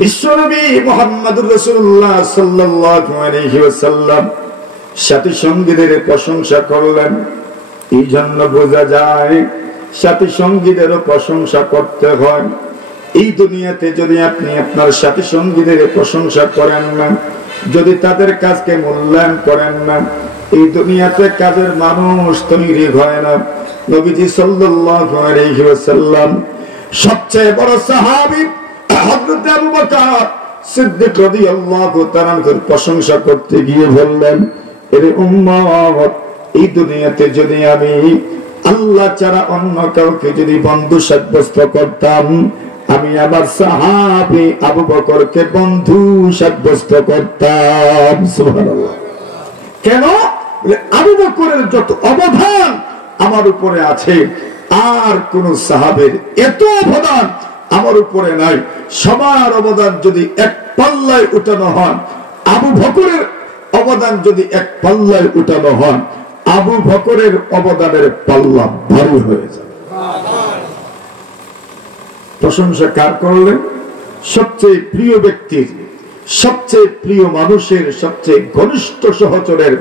বিশ্বনবী মুহাম্মদুর রাসূলুল্লাহ সাল্লাল্লাহু আলাইহি ওয়াসাল্লাম সাথী সঙ্গীদের প্রশংসা করলেন। এই জন্য বোঝা যায় সাথী সঙ্গীদেরও প্রশংসা করতে হয়। এই দুনিয়াতে যদি আপনি আপনার সাথী সঙ্গীদের প্রশংসা করেন না, যদি তাদের কাজকে মূল্যায়ন করেন না, এই দুনিয়াতে কাজের মানুষ তৈরি হয় না। নবীজি সাল্লাল্লাহু আলাইহি ওয়াসাল্লাম সবচেয়ে বড় সাহাবী হযরত আবু বকর সিদ্দিক রাদিয়াল্লাহু তাআলার প্রশংসা করতে গিয়ে বললেন, এরে উম্মত, এই দুনিয়াতে যদি আমি আল্লাহ ছাড়া অন্য কাউকে যদি বন্ধু সাব্যস্ত করতাম, আমি আমার সাহাবী আবু বকরকে বন্ধু সাব্যস্ত করতাম। সুবহানাল্লাহ। কেন? আবু বকরের যত অবদান আমার উপরে আছে, আর কোন সাহাবের এত অবদান আমার উপরে নাই। সবার অবদান যদি এক পাল্লায় উঠানো হয়, আবু বকরের অবদান যদি এক পাল্লায় উঠানো হয়, আবু বকরের অবদানের পাল্লা ভারী হয়ে যায়। প্রশংসা কার করলেন? সবচেয়ে প্রিয় ব্যক্তির, সবচেয়ে প্রিয় মানুষের, সবচেয়ে ঘনিষ্ঠ সহচরের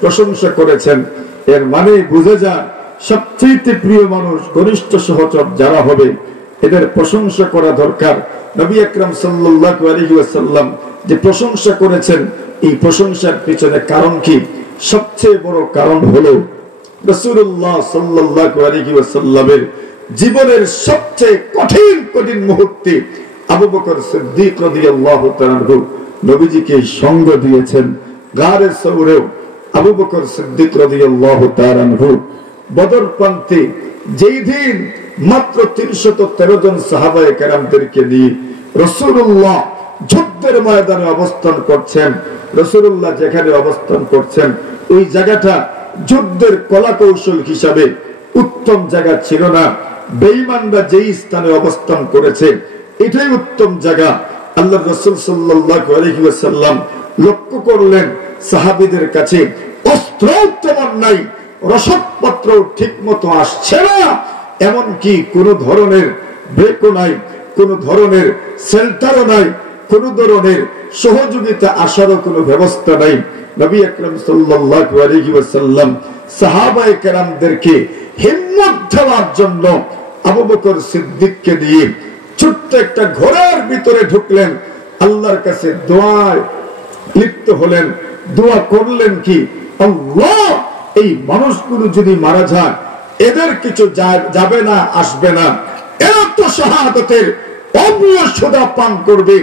প্রশংসা করেছেন। এর মানে বুঝে যায় সবচেয়ে প্রিয় মানুষ, ঘনিষ্ঠ সহচর যারা হবে, এদের প্রশংসা করা দরকার। নবী আকরাম সাল্লাল্লাহু আলাইহি ওয়াসাল্লাম যে প্রশংসা করেছেন, এই প্রশংসার পিছনে কারণ কি? সবচেয়ে বড় কারণ হলো রাসূলুল্লাহ সাল্লাল্লাহু আলাইহি ওয়াসাল্লামের জীবনের সবচেয়ে কঠিন কঠিন মুহূর্তে আবু বকর সিদ্দিক রাদিয়াল্লাহু তাআলা নবীজিকে সঙ্গ দিয়েছেন। গারে সওরেও আবু বকর সিদ্দিক রাদিয়াল্লাহু তাআলা বদর প্রান্তে যেই দিন মাত্র 313 জন সাহাবায়ে কেরামদেরকে নিয়ে রাসূলুল্লাহ যুদ্ধের ময়দানে অবস্থান করছেন। রাসূলুল্লাহ যেখানে অবস্থান করছেন, ওই জায়গাটা যুদ্ধের কলা কৌশল হিসাবে উত্তম জায়গা ছিল না। বেঈমানরা যেই স্থানে অবস্থান করেছে, এটাই উত্তম জায়গা। আল্লাহর রাসূল সাল্লাল্লাহু আলাইহি ওয়াসাল্লাম লক্ষ্য করলেন সাহাবীদের কাছে অস্ত্র তেমন নাই, রসদপত্র ঠিক মতো আসছে না, এমনকি কোন ধরনের ব্রেকও নাই, কোন ধরনের সেন্টারও নাই, কোন ধরনের সহযোগিতা আসারও কোনো ব্যবস্থা নাই। নবী আকরাম সাল্লাল্লাহু আলাইহি ওয়াসাল্লাম সাহাবায়ে কেরামদেরকে হিম্মত দেওয়ার জন্য আবু বকর সিদ্দিককে দিয়ে ছোট্ট একটা ঘোড়ার ভিতরে ঢুকলেন, আল্লাহর কাছে দোয়ায় লিপ্ত হলেন। দোয়া করলেন কি, আল্লাহ, এই মানুষগুলো যদি মারা যায়, এদের কিছু যাবে না, আসবে না, এরা তো শাহাদাতের অমূল্য সুধা পান করবে,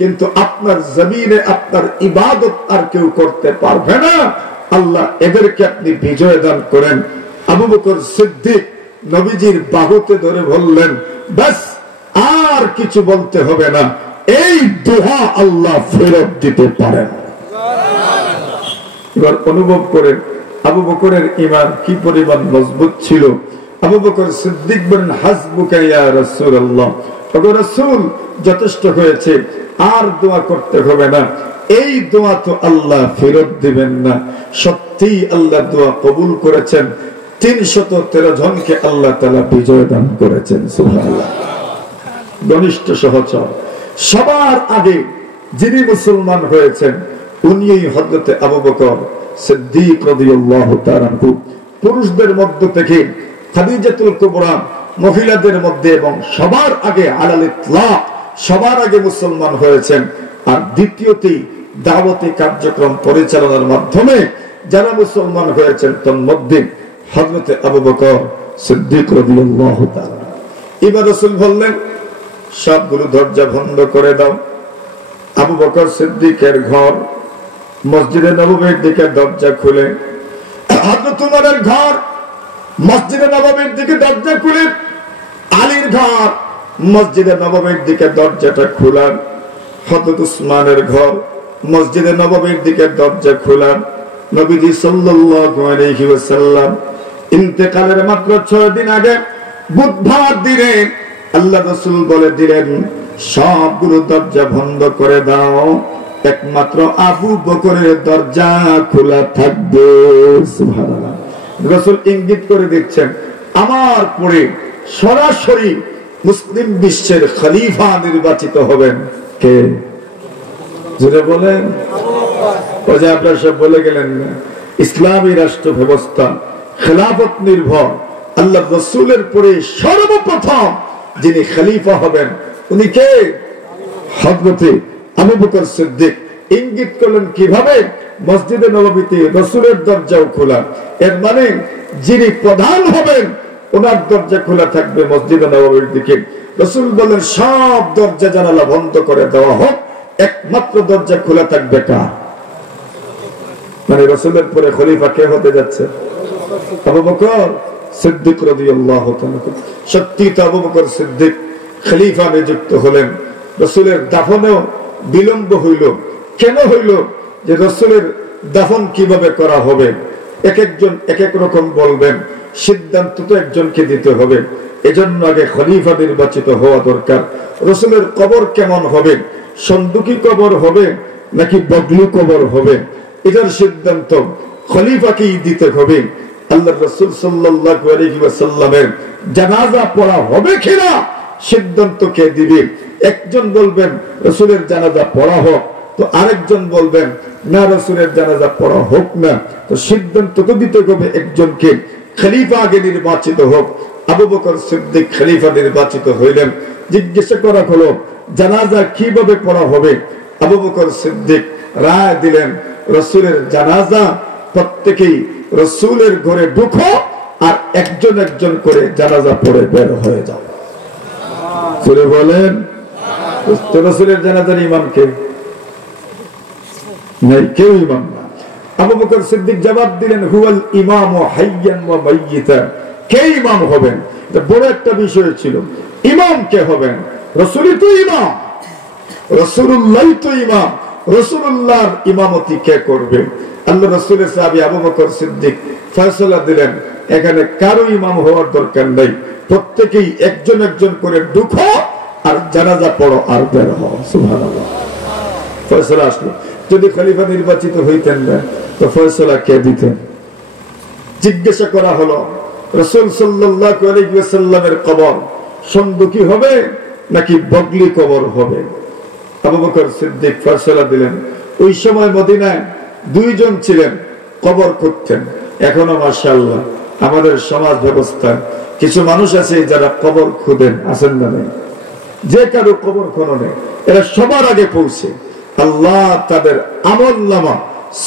কিন্তু আপনার জমিনে আপনার ইবাদত আর কেউ করতে পারবে না। আল্লাহ, এদেরকে আপনি বিজয় দান করেন। আবু বকর সিদ্দিক নবীজির বাহুতে ধরে বললেন, বাস, আর কিছু বলতে হবে না, এই দোয়া আল্লাহ ফেরত দিতে পারেন। এবার অনুভব করেন আবু বকরের ঈমান কি পরিমাণ মজবুত ছিল। আবু বকর সিদ্দিক বলেন, হাসবুকা ইয়া রাসূলুল্লাহ, ওগো রাসূল, যথেষ্ট হয়েছে, আর দোয়া করতে হবে না। এই দোয়া তো আল্লাহ ফেরত দিবেন না। সত্যি আল্লাহ দোয়া কবুল করেছেন। 313 জনকে আল্লাহ তাআলা বিজয় দান করেছেন। সুবহানাল্লাহ। ঘনিষ্ঠ সহচর, সবার আগে যিনি মুসলমান হয়েছেন উনিই হযরত আবু বকর সিদ্দিক রাদিয়াল্লাহু তাআলা আনহু। পুরুষদের মধ্য থেকে খাদিজাতুল কুবরা মহিলাদের মধ্যে এবং সবার আগে আলাল ইতলাক সবার আগে মুসলমান হয়েছেন। আর দ্বিতীয়টি দাওয়াতি কার্যক্রম পরিচালনার মাধ্যমে যারা মুসলমান হয়েছেন তার মধ্যে হযরত আবু বকর সিদ্দিক রাদিয়াল্লাহু তাআলা। এবার রাসূল বললেন সবগুলো দরজা বন্ধ করে দাও। আবু বকর সিদ্দিকের ঘর মসজিদে নববীর দিকে দরজা খুলে, হযরত উমরের ঘর মসজিদে নববীর দিকে দরজা খুলে, আলীর ঘর মসজিদে নববীর দিকে দরজাটা খোলা, হযরত উসমানের ঘর মসজিদে নববীর দিকে দরজা খোলা। নবীজি সাল্লাল্লাহু আলাইহি ওয়াসাল্লাম ইন্তেকালের মাত্র 6 দিন আগে বুধবার দিনে আল্লাহ রাসূল বলে দিলেন সবগুলো দরজা বন্ধ করে দাও, একমাত্র আবু বকরের দরজা খোলা থাকবে। সুবহানাল্লাহ। রাসূল ইঙ্গিত করে দিচ্ছেন আমার পরে সরাসরি মুসলিম বিশ্বের খলিফা নির্বাচিত হবেন কে? জোরে বলেন। ওই যে আপনারা সব বলে গেলেন ইসলামী রাষ্ট্র ব্যবস্থা খেলাফত নির্ভর, আল্লাহ রাসূলের পরে সর্বপ্রথম যিনি খলিফা হবেন উনি কে? হযরত আবু বকর সিদ্দিক। ইঙ্গিত করলেন কিভাবে? মসজিদে নববীতে রাসূলের দরজাও খোলা, এর মানে যিনি প্রধান হবেন ওনার দরজা খোলা থাকবে মসজিদে নববীর দিকে। রাসূল বলেন সব দরজা জানালা বন্ধ করে দেওয়া হোক, একমাত্র দরজা খোলা থাকবে কার? মানে রাসূলের পরে খলিফা কে হতে যাচ্ছে? আবু বকর সিদ্দিক রাদিয়াল্লাহু তাআলা। সত্যি তো আবু বকর সিদ্দিক খলিফা নিযুক্ত হলেন। রাসূলের দাফনেও বিলম্ব হইল। কেন হইল? যে রাসূলের দাফন কিভাবে করা হবে এক একজন এক এক রকম বলবেন, সিদ্ধান্ত তো একজনকে দিতে হবে। এজন্য আগে খলিফা নির্বাচিত হওয়া দরকার। রাসূলের কবর কেমন হবে? সন্দুকি কবর হবে নাকি বগলি কবর হবে? এটার সিদ্ধান্ত খলিফাকেই দিতে হবে। আল্লাহর রাসূল সাল্লাল্লাহু আলাইহি ওয়াসাল্লামের জানাজা পড়া হবে কিনা সিদ্ধান্ত কে দিবে? একজন বলবেন রাসূলের জানাজা পড়া হোক, তো আরেকজন বলবেন না রাসূলের জানাজা পড়া হোক না। তো সিদ্ধান্ত তো দিতে হবে একজনকে। খলিফা আগে নির্বাচিত হোক। আবু বকর সিদ্দিক খলিফা নির্বাচিত হইলেন। জিজ্ঞাসা করা হলো জানাজা কিভাবে পড়া হবে? আবু বকর সিদ্দিক রায় দিলেন রাসূলের জানাজা প্রত্যেকেই রাসূলের ঘরে ঢুকো আর একজন একজন করে জানাজা পড়ে বের হয়ে যাও। সুরে বলেন রাসূলের জানাজার ইমাম কে? নাই, কেউ ইমাম না। আবু বকর সিদ্দিক জবাব দিলেন হুয়াল ইমামু হাইয়ান ওয়া মাইয়িতান। কে ইমাম হবেন? এটা বড় একটা বিষয় ছিল। ইমাম কে হবেন? রাসূলই তো ইমাম, রাসূলুল্লাহই তো ইমাম। রাসূলুল্লাহর ইমামতি কে করবে? আল্লাহ রাসূলের সাহাবী আবু বকর সিদ্দিক ফয়সালা দিলেন এখানে কারো ইমাম হওয়ার দরকার নেই, প্রত্যেকেই একজন একজন করে ঢুকো আর জানাজা পড়ো আর বের হও। সুবহানাল্লাহ। ফয়সালা আসলো। যদি খলিফা নির্বাচিত হইতেন না তো ফয়সালা কে দিতেন? জিজ্ঞাসা করা হলো রাসূল সাল্লাল্লাহু আলাইহি ওয়াসাল্লামের কবর সন্দুকি হবে নাকি বগলি কবর হবে? আবু বকর সিদ্দিক ফয়সালা দিলেন। ওই সময় মদিনায় দুইজন ছিলেন কবর খুঁড়তেন। এখনো মাশাআল্লাহ আমাদের সমাজ ব্যবস্থায় কিছু মানুষ আছে যারা কবর খুঁড়েন, আছেন না? নেই? যে কারো কবর খননে এরা সবার আগে পৌঁছে আল্লাহ তাদের আমলনামা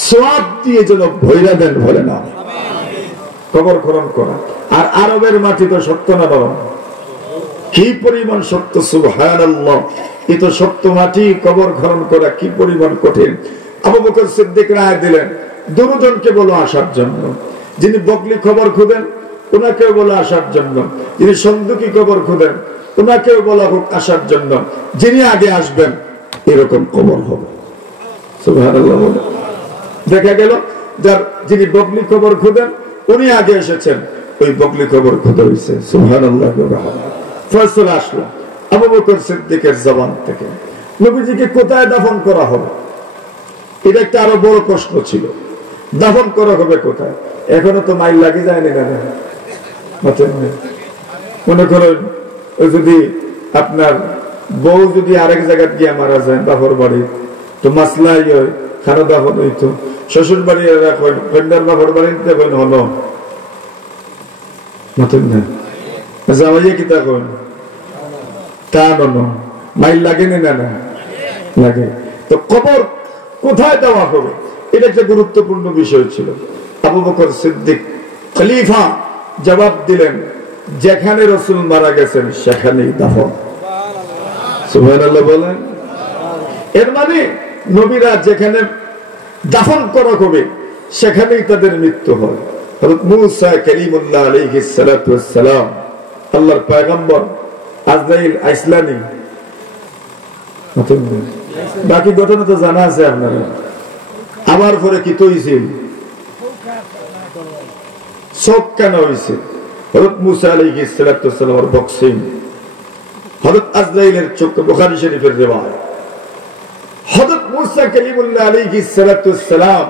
সওয়াব দিয়ে যেন ভইরা দেন, বলে না কবর খনন করা। আর আরবের মাটি তো শক্ত না বাবা, কি পরিমাণ শক্ত! সুবহানাল্লাহ। এই তো শক্ত মাটি, কবর খনন করা কি পরিমাণ কঠিন। আবু বকর সিদ্দিক রায় দিলেন দুজনকে বলো আসার জন্য। যিনি বগলি কবর খুঁড়েন ওনাকেও বলো আসার জন্য, যিনি সন্দুকি কবর খুঁড়েন ওনাকেও বলা হোক আসার জন্য। যিনি আগে আসবেন এরকম কবর হবে। সুবহানাল্লাহ। দেখা গেল যার যিনি বগলি কবর খুঁড়েন উনি আগে এসেছেন, ওই বগলি কবর খুঁড়ে হয়েছে। সুবহানাল্লাহ। ফয়সালা আসলো আবু বকর সিদ্দিকের জবান থেকে। নবীজিকে কোথায় দাফন করা হবে? এটা একটা আরো বড় প্রশ্ন ছিল। দাফন করা হবে কোথায়? এখনো তো মাইল লাগে যায়নি না। মনে করেন যদি আপনার বউ যদি আরেক জায়গায় গিয়ে মারা যায় বাপর বাড়ি তো মাসলাই হয়, খানা দাফন হইতো। শ্বশুর বাড়ি কন্যার বাপর বাড়িতে হলো মতন না জামাইয়ে কি তা কোন তা নন মাইল লাগে না না লাগে। তো কবর কোথায় দেওয়া হবে এটা একটা গুরুত্বপূর্ণ বিষয় ছিল। আবু বকর সিদ্দিক খলিফা জবাব দিলেন, যেখানে রাসূল মারা গেছেন সেখানেই দাফন। সুবহানাল্লাহ বলেন। এর মানে নবীরা যেখানে দাফন করা হবে সেখানেই তাদের মৃত্যু হয়। হযরত মূসা কালিমুল্লাহ আলাইহিস সালাতু ওয়াস সালাম আল্লাহর পয়গম্বর, আজরাইল আইসলানি, বাকি ঘটনা তো জানা আছে আপনারা। আমার পরে কি তৈছিল শোক কেন হয়েছে? হযরত মূসা আলাইহিস সালাতু ওয়াস সালামের বক্সিং, হযরত আজরাইলের চোখ, বুখারী শরীফের রিওয়ায়াত। হযরত মূসা কালিমুল্লাহ আলাইহিস সালাতু ওয়াস সালাম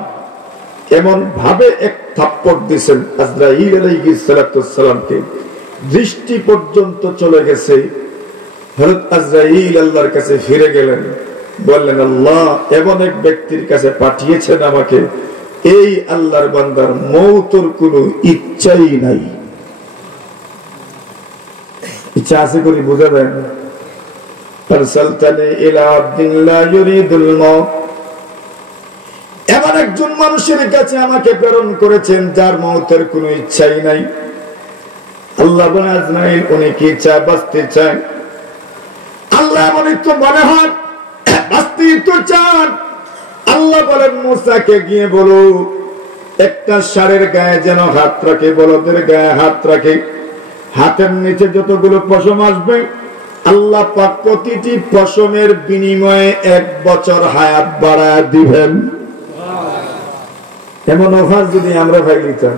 এমন ভাবে এক থাপ্পড় দিয়েছেন আজরাইল আলাইহিস সালাতু ওয়াস সালামকে, দৃষ্টি পর্যন্ত চলে গেছে। হযরত আজরাইল আল্লাহর কাছে ফিরে গেলেন, বললেন, আল্লাহ এমন এক ব্যক্তির কাছে পাঠিয়েছেন আমাকে, এই আল্লাহর বান্দার মওতের কোনো ইচ্ছাই নাই। ইচ্ছা আছে করে বোঝা যায় না। আরসালতানি ইলা আবদিন লা ইউরিদুল মাউত, এমন একজন মানুষের কাছে আমাকে প্রেরণ করেছেন যার মওতের কোনো ইচ্ছাই নাই। আল্লাহ বলেন, আজরাইল উনি কি চায়? বাঁচতে চায়। আল্লাহ বলে, তো মনে হয় বাঁচতেই তো চান। আল্লাহ বলেন, মূসাকে গিয়ে বলো একটা ষাঁড়ের গায়ে যেন হাত রাখে, বলদের গায়ে হাত রাখে, হাতের নিচে যতগুলো পশম আসবে আল্লাহ পাক প্রতিটি পশমের বিনিময়ে 1 বছর হায়াত বাড়ায় দিবেন। এমন অফার যদি আমরা পাই নিতাম,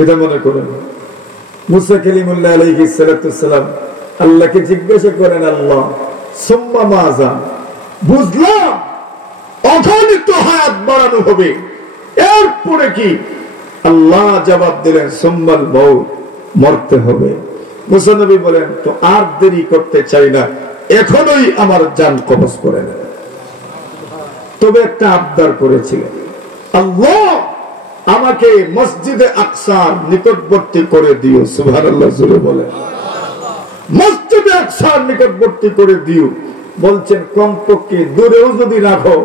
এটা মনে করেন। মূসা কালিমুল্লাহ আলাইহিস সালাতু ওয়াস সালাম আল্লাহকে জিজ্ঞাসা করেন, আল্লাহ সুম্মা মাযা, বুঝলাম অগণিত হায়াত বাড়ানো হবে, এরপরে কি? আল্লাহ জবাব দিলেন, সুম্মাল মাউত, মরতে হবে। মুসা নবী বলেন, তো আর দেরি করতে চাই না, এখনই আমার জান কবজ করে নেন। তবে একটা আবদার করেছিলেন, আল্লাহ আমাকে মসজিদে আকসার নিকটবর্তী করে দিও। সুবহানাল্লাহ জোরে বলেন। মসজিদে আকসার নিকটবর্তী করে দিও। বলছেন কমপক্ষে দূরেও যদি রাখো,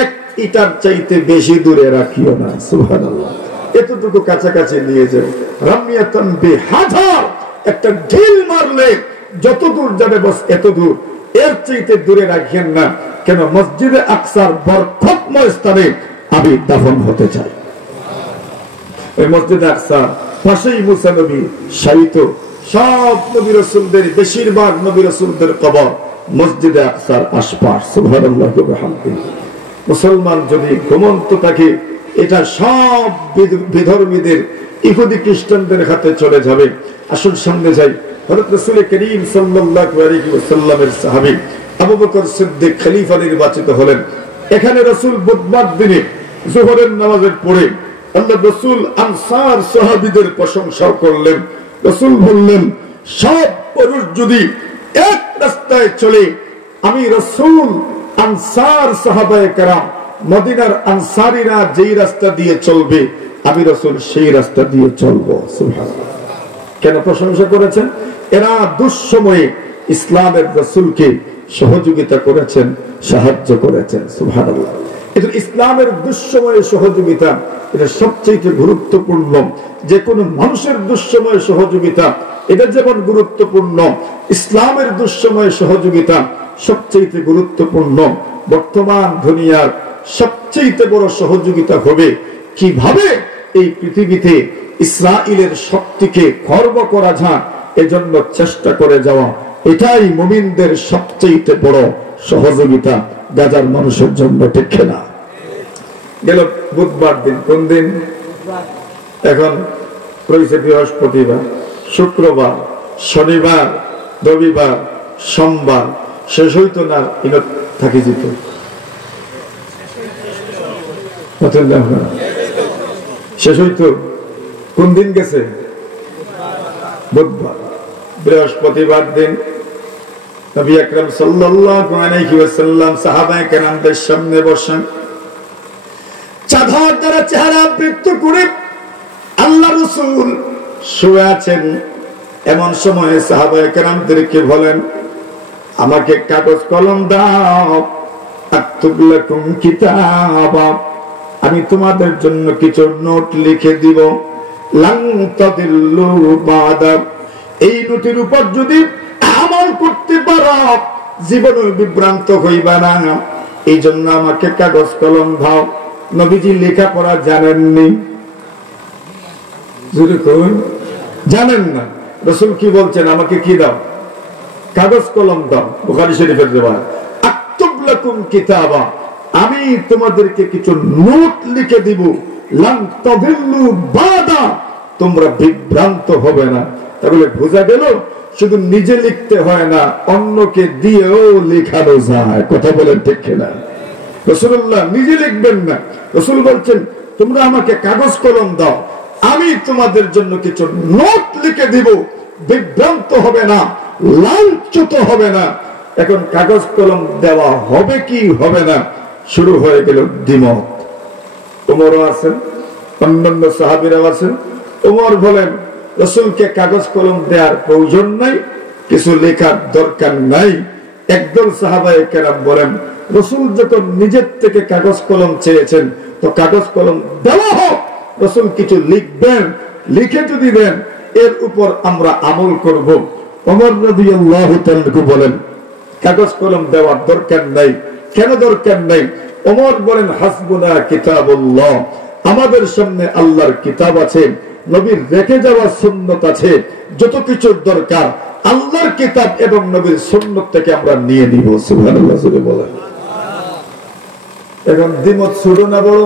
1 ইটার চাইতে বেশি দূরে রাখিও না। সুবহানাল্লাহ। এতটুকু কাছাকাছি নিয়ে যাও। রামিয়াতান বিহাজার, একটা ঢিল মারলে যত দূর যাবে বস এত দূর, এর চাইতে দূরে রাখিয়েন না। কেন? মসজিদে আকসার বরকতময় স্থানে আমি দাফন হতে চাই। ওই মসজিদে আকসা পাশেই মুসা নবী শায়িত। সব নবী রাসূলদের, বেশিরভাগ নবী রাসূলদের কবর মসজিদে আকসার আশপাশ। সুবহানাল্লাহ ওয়া বিহামদিহি। মুসলমান যদি ঘুমন্ত থাকে, এটা সব বিধর্মীদের, ইহুদি খ্রিস্টানদের হাতে চলে যাবে। আসুন সামনে যাই। হযরত রাসূল করিম সাল্লাল্লাহু আলাইহি ওয়াসাল্লামের সাহাবী আবু বকর সিদ্দিক খলিফা নির্বাচিত হলেন। এখানে রাসূল বুধবার দিনে যোহরের নামাজের পরে আল্লাহ রাসূল আনসার সাহাবীদের প্রশংসা করলেন। রাসূল বললেন, সব পুরুষ যদি এক রাস্তায় চলে, আমি রাসূল আনসার সাহাবায়ে কেরাম, মদিনার আনসারীরা যেই রাস্তা দিয়ে চলবে, আমি রাসূল সেই রাস্তা দিয়ে চলবো। সুবহানাল্লাহ। কেন প্রশংসা করেছেন? এরা দুঃসময়ে ইসলামের রাসূলকে সহযোগিতা করেছেন, সাহায্য করেছেন। সুবহানাল্লাহ। এটা ইসলামের দুঃসময়ে সহযোগিতা, এটা সবচেয়ে গুরুত্বপূর্ণ। যে কোনো মানুষের দুঃসময়ে সহযোগিতা এটা যেমন গুরুত্বপূর্ণ, ইসলামের দুঃসময়ে সহযোগিতা সবচেয়ে গুরুত্বপূর্ণ। বর্তমান দুনিয়ার সবচেয়ে বড় সহযোগিতা হবে কিভাবে এই পৃথিবীতে ইসরায়েলের শক্তিকে খর্ব করা যায়, এজন্য চেষ্টা করে যাওয়া। এটাই মুমিনদের সবচেয়ে বড় সহযোগিতা গাজার মানুষের জন্য, ঠিক না? গেল বুধবার দিন, কোন দিন? এখন রয়েছে বৃহস্পতিবার, শুক্রবার, শনিবার, রবিবার, সোমবার। শেষ হইতো না, ইনত থাকি যেত। শেষ হইতো কোন দিন গেছে? বুধবার। বৃহস্পতিবার দিন নবী আকরাম সাল্লাল্লাহু আলাইহি ওয়াসাল্লাম সাহাবায়ে কেরামদের সামনে বসেন, চাদর দ্বারা চেহারা আবৃত করে আল্লাহ রাসূল শুয়ে আছেন। এমন সময়ে সাহাবায়ে কেরামদেরকে বলেন, আমাকে কাগজ কলম দাও, আক্তুব লাকুম কিতাবা, আমি তোমাদের জন্য কিছু নোট লিখে দিব। লান তাদিল্লু বাদা, এই নোটের উপর যদি আমল করতে পারো জীবনে বিভ্রান্ত হইবা না, এই জন্য আমাকে কাগজ কলম দাও। নবীজি লেখাপড়া জানেননি, জানেন না। রাসূল কি বলছেন, আমাকে কি দাও? কাগজ কলম দাও। বুখারী শরীফের রিওয়ায়াত, আক্তুব লাকুম কিতাবা, আমি তোমাদেরকে কিছু নোট লিখে দিব। লান তাদিল্লু বাদা, তোমরা বিভ্রান্ত হবে না। তাহলে বোঝা গেল শুধু নিজে লিখতে হয় না, অন্যকে দিয়েও লেখানো যায়। কথা বলেন ঠিক কিনা? রাসূলুল্লাহ নিজে লিখবেন না, রাসূল বলছেন তোমরা আমাকে কাগজ কলম দাও, আমি তোমাদের জন্য কিছু নোট লিখে দিব, বিভ্রান্ত হবে না, লাঞ্ছিত হবে না। এখন কাগজ কলম দেওয়া হবে কি হবে না, শুরু হয়ে গেল দ্বিমত। ওমরও আছেন, অন্যান্য সাহাবীরাও আছেন। ওমর বলেন, রাসূলকে কাগজ কলম দেওয়ার প্রয়োজন নাই, কিছু লেখার দরকার নাই। একদল সাহাবায়ে কেরাম বলেন, রাসূল যখন নিজের থেকে কাগজ কলম চেয়েছেন, তো কাগজ কলম দেওয়া হোক, রাসূল কিছু লিখবেন, লিখে যদি দেন এর উপর আমরা আমল করব। ওমর রাদিয়াল্লাহু তাআলা বলেন, কাগজ কলম দেওয়ার দরকার নাই। কেন দরকার নাই? ওমর বলেন, হাসবুনা কিতাবুল্লাহ, আমাদের সামনে আল্লাহর কিতাব আছে, নবীর রেখে যাওয়া সুন্নাত আছে, যত কিছুর দরকার আল্লাহর কিতাব এবং নবীর সুন্নাত থেকে আমরা নিয়ে নিব। সুবহানাল্লাহ বলেন। এখন দ্বিমত ছোট না বড়?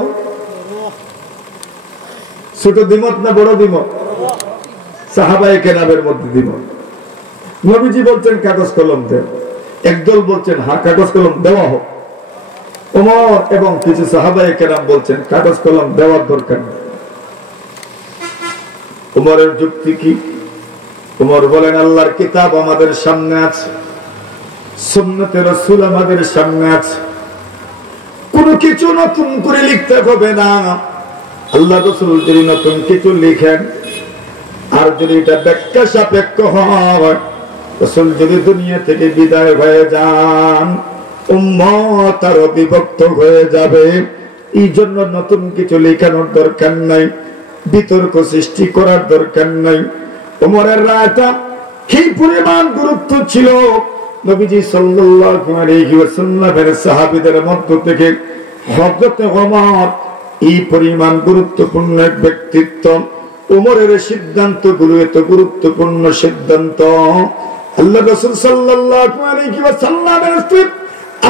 ছোট দ্বিমত না বড় দ্বিমত? সাহাবায়ে কেরামের মধ্যে দ্বিমত। নবীজি বলছেন কাগজ কলম দেন, একদল বলছেন হ্যাঁ কাগজ কলম দেওয়া হোক। ওমর এবং কিছু সাহাবায়ে কেরাম বলছেন কাগজ কলম দেওয়ার দরকার নেই। ওমরের যুক্তি কি? ওমর বলেন, আল্লাহর কিতাব আমাদের সামনে আছে, সুন্নতে রাসূল আমাদের সামনে আছে, কোনো কিছু নতুন করে লিখতে হবে না। আল্লাহ রাসূল যদি নতুন কিছু লিখেন, আর যদি এটা ব্যাখ্যা সাপেক্ষ হয়, রাসূল যদি দুনিয়া থেকে বিদায় হয়ে যান, উম্মত আরো বিভক্ত হয়ে যাবে। এই জন্য নতুন কিছু লেখানোর দরকার নাই, বিতর্ক সৃষ্টি করার দরকার নাই। ওমরের রায়টা কি পরিমাণ গুরুত্ব ছিল, নবীজি সাল্লাল্লাহু আলাইহি ওয়াসাল্লামের সাহাবীদের মধ্য থেকে হযরত ওমর এই পরিমাণ গুরুত্বপূর্ণ এক ব্যক্তিত্ব। ওমরের সিদ্ধান্তগুলো এত গুরুত্বপূর্ণ সিদ্ধান্ত, আল্লাহ রাসূল সাল্লাল্লাহু আলাইহি ওয়াসাল্লামের স্ত্রী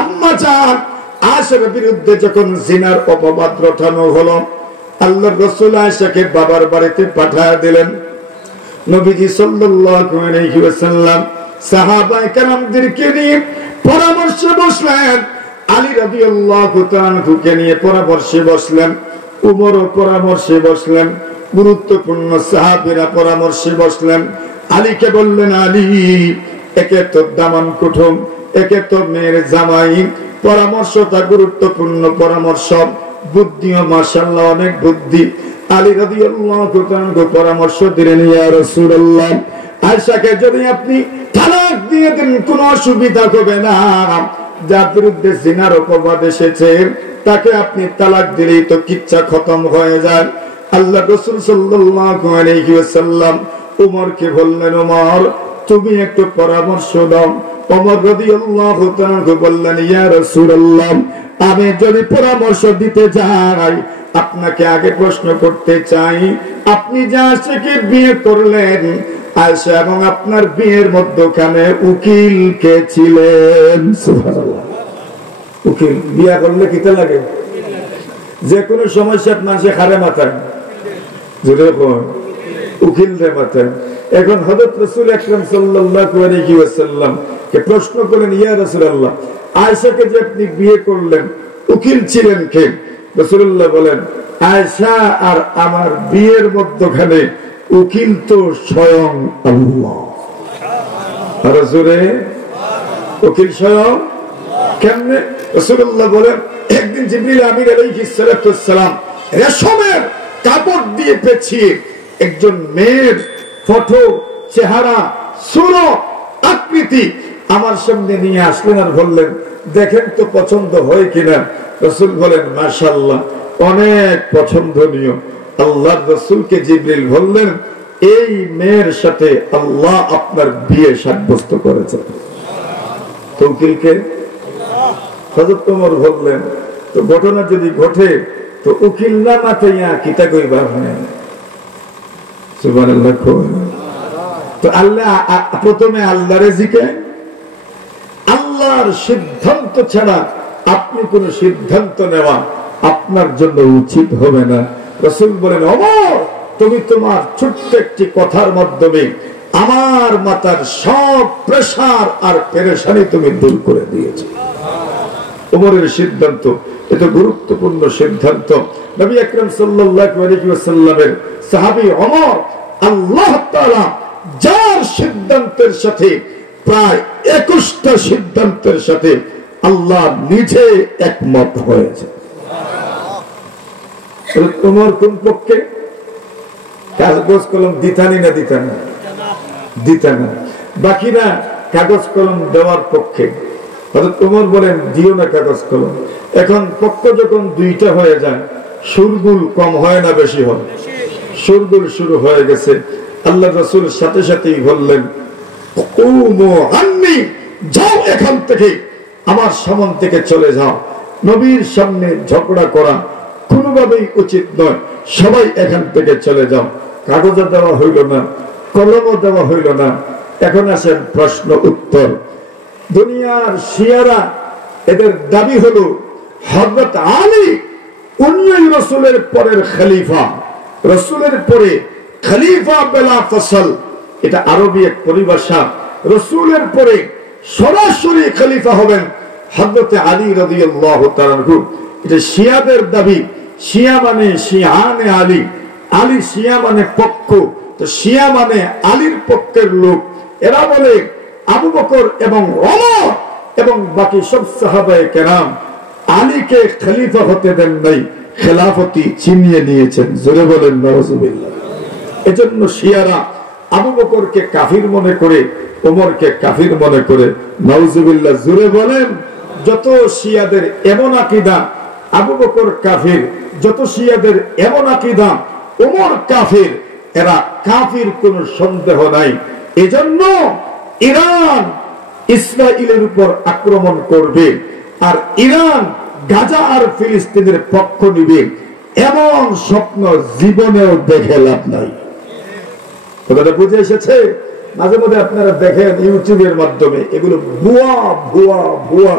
আম্মা জান আয়েশার বিরুদ্ধে যখন জিনার অপবাদ রটানো হলো, আল্লাহর রাসূল আয়েশাকে বাবার বাড়িতে পাঠিয়ে দিলেন। নবীজি সাল্লাল্লাহু আলাইহি ওয়াসাল্লাম সাহাবায়ে কেরামদেরকে নিয়ে পরামর্শে বসলেন। আলী রাদিয়াল্লাহু তাআলা আনহুকে নিয়ে পরামর্শে বসলেন, উমরও পরামর্শে বসলেন, গুরুত্বপূর্ণ সাহাবীরা পরামর্শে বসলেন। আলীকে বললেন, আলী, একে তো দামান কুটুম, একে তো মেয়ের জামাই, পরামর্শটা গুরুত্বপূর্ণ পরামর্শ, বুদ্ধিও মাশাআল্লাহ অনেক বুদ্ধি। আলী রাদিয়াল্লাহু তাআলা পরামর্শ দিলেন, ইয়া রাসূলুল্লাহ, আয়েশাকে যদি আপনি তালাক দিয়ে দেন কোনো অসুবিধা হবে না, যার বিরুদ্ধে জিনার অপবাদ এসেছে তাকে আপনি তালাক দিলেই তো কিচ্ছা খতম হয়ে যায়। আল্লাহ রাসূল সাল্লাল্লাহু আলাইহি ওয়াসাল্লাম ওমরকে বললেন, ওমর তুমি একটু পরামর্শ দাও। ওমর রাদিয়াল্লাহু তাআলা বললেন, ইয়া রাসূলুল্লাহ, আমি যদি পরামর্শ দিতে যাই, আপনাকে আগে প্রশ্ন করতে চাই, আপনি যে আয়েশাকে বিয়ে করলেন, আয়েশা এবং আপনার বিয়ের মধ্যখানে উকিল কে ছিলেন? সুবহানাল্লাহ। উকিল বিয়ে করলে কিতা লাগে? যে কোনো সমস্যা মানুষে খারে মাথায়, জোরে কোন উকিল রে মাথায়। এখন হযরত রাসূল আকরাম সাল্লাল্লাহু আলাইহি ওয়াসাল্লাম কে প্রশ্ন করেন, ইয়া রাসূলুল্লাহ, আয়েশাকে যে আপনি বিয়ে করলেন উকিল ছিলেন কে? রাসূলুল্লাহ বলেন, আয়েশা আর আমার বিয়ের মধ্যখানে উকিল তো স্বয়ং আল্লাহ। রাসূলে উকিল স্বয়ং। কেমনে? রাসূলুল্লাহ বলেন, একদিন জিবরিল আমিন আলাইহিস সালাম রেশমের কাপড় দিয়ে পেঁচিয়ে একজন মেয়ের ফটো, চেহারা, সুরত, আকৃতি আমার সামনে নিয়ে আসলেন আর বললেন, দেখেন তো পছন্দ হয় কিনা। রাসূল বলেন, মাশাআল্লাহ, অনেক পছন্দনীয়। আল্লাহর রাসূলকে জিবরিল বললেন, এই মেয়ের সাথে আল্লাহ আপনার বিয়ে সাব্যস্ত করেছেন। তো উকিলকে হযরত ওমর বললেন, তো ঘটনা যদি ঘটে তো উকিল না মাথাইয়া কিতা কইবা হয়। সুবহানাল্লাহ। তো আল্লাহ প্রথমে আল্লাহরে জিজ্ঞাসা, আল্লাহর সিদ্ধান্ত ছাড়া আপনি কোন সিদ্ধান্ত নেওয়া আপনার জন্য উচিত হবে না। রাসূল বলেন, ওমর, তুমি তোমার ছোট্ট একটি কথার মাধ্যমে আমার মাথার সব প্রেসার আর পেরেশানি তুমি দূর করে দিয়েছো। ওমরের সিদ্ধান্ত এটা গুরুত্বপূর্ণ সিদ্ধান্ত। নবী আকরাম সাল্লাল্লাহু আলাইহি ওয়াসাল্লামের সাহাবী ওমর, আল্লাহ তাআলা যার সিদ্ধান্তের সাথে প্রায় 21টা সিদ্ধান্তের সাথে আল্লাহ নিজে একমত হয়েছে। ওমর কোন পক্ষে? কাগজ কলম দিতানি না দিতানা? দিতানা। বাকিরা কাগজ কলম দেওয়ার পক্ষে। ওমর বলেন, দিও না কাগজ কলম। এখন পক্ষ যখন দুইটা হয়ে যায়, সুরগুল কম হয় না বেশি হয়? সুরগুল শুরু হয়ে গেছে। আল্লাহ রাসূল সাথে সাথেই বললেন, যাও এখান থেকে, আমার সামনে থেকে চলে যাও। নবীর সামনে ঝগড়া করা কোনোভাবেই উচিত নয়। সবাই এখান থেকে চলে যাও। কাগজও দেওয়া হইল না, কলমও দেওয়া হইল না। এখন আসেন প্রশ্ন উত্তর। দুনিয়ার শিয়ারা এদের দাবি হলো হযরত আলী উনি রাসূলের পরের খলিফা, রাসূলের পরে খলিফা বেলা ফসল, এটা আরবি এক পরিভাষা। রাসূলের পরে সরাসরি খলিফা হবেন হযরত আলী রাদিয়াল্লাহু তাআলা আনহু। এটা শিয়াদের দাবি। শিয়া মানে শিয়ানে আলী, আলী শিয়া মানে পক্ষ, তো শিয়া মানে আলীর পক্ষের লোক। এরা বলে আবু বকর এবং ওমর এবং বাকি সব সাহাবায়ে কেরাম আলীকে খলিফা হতে দেন নাই, খেলাফতি ছিনিয়ে নিয়েছেন। জোরে বলেন নাউজুবিল্লাহ। এজন্য শিয়ারা আবু বকরকে কাফির মনে করে, ওমরকে কাফির মনে করে। নাউজুবিল্লাহ। জোরে বলেন। যত শিয়াদের এমন আকীদা আবু বকর কাফির, যত শিয়াদের এমন আকীদা ওমর কাফির, এরা কাফির কোনো সন্দেহ নাই। এজন্য ইরান ইসরায়েলের উপর আক্রমণ করবে, আর ইরান গাজা আর ফিলিস্তিনের পক্ষ নিবে, এমন স্বপ্ন জীবনেও দেখে লাভ নাই। কথাটা বুঝে এসেছে? মাঝে মধ্যে আপনারা দেখেন ইউটিউবের মাধ্যমে এগুলো ভুয়া ভুয়া ভুয়া।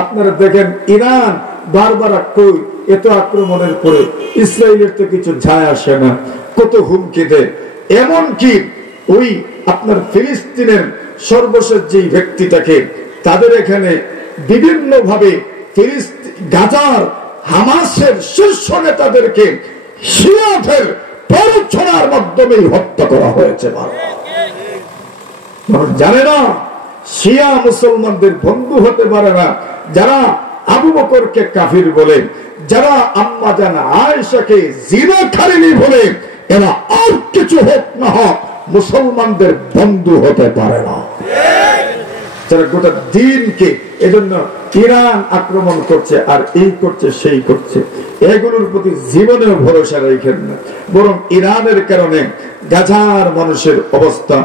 আপনারা দেখেন ইরান বারবার কই এত আক্রমণের পরে ইসরায়েলের তো কিছু যায় আসে না, কত হুমকি দেয়। এমনকি ওই আপনার ফিলিস্তিনের সর্বশেষ যে ব্যক্তিটাকে তাদের এখানে বিভিন্ন ভাবে গাজার হামাসের শীর্ষ নেতাদেরকে শিয়াদের প্ররোচনার মাধ্যমে হত্যা করা হয়েছে। জানে না শিয়া মুসলমানদের বন্ধু হতে পারে না। যারা আবু বকরকে কাফির বলে, যারা আম্মা জান আয়েশাকে জিনাকারিনী বলে, এরা আর কিছু হোক না হোক মুসলমানদের বন্ধু হতে পারে না। যারা গোটা দিনকে এজন্য ইরান আক্রমণ করছে আর এই করছে সেই করছে, এগুলোর প্রতি জীবনেও ভরসা রাখেন না। বরং ইরানের কারণে গাজার মানুষের অবস্থা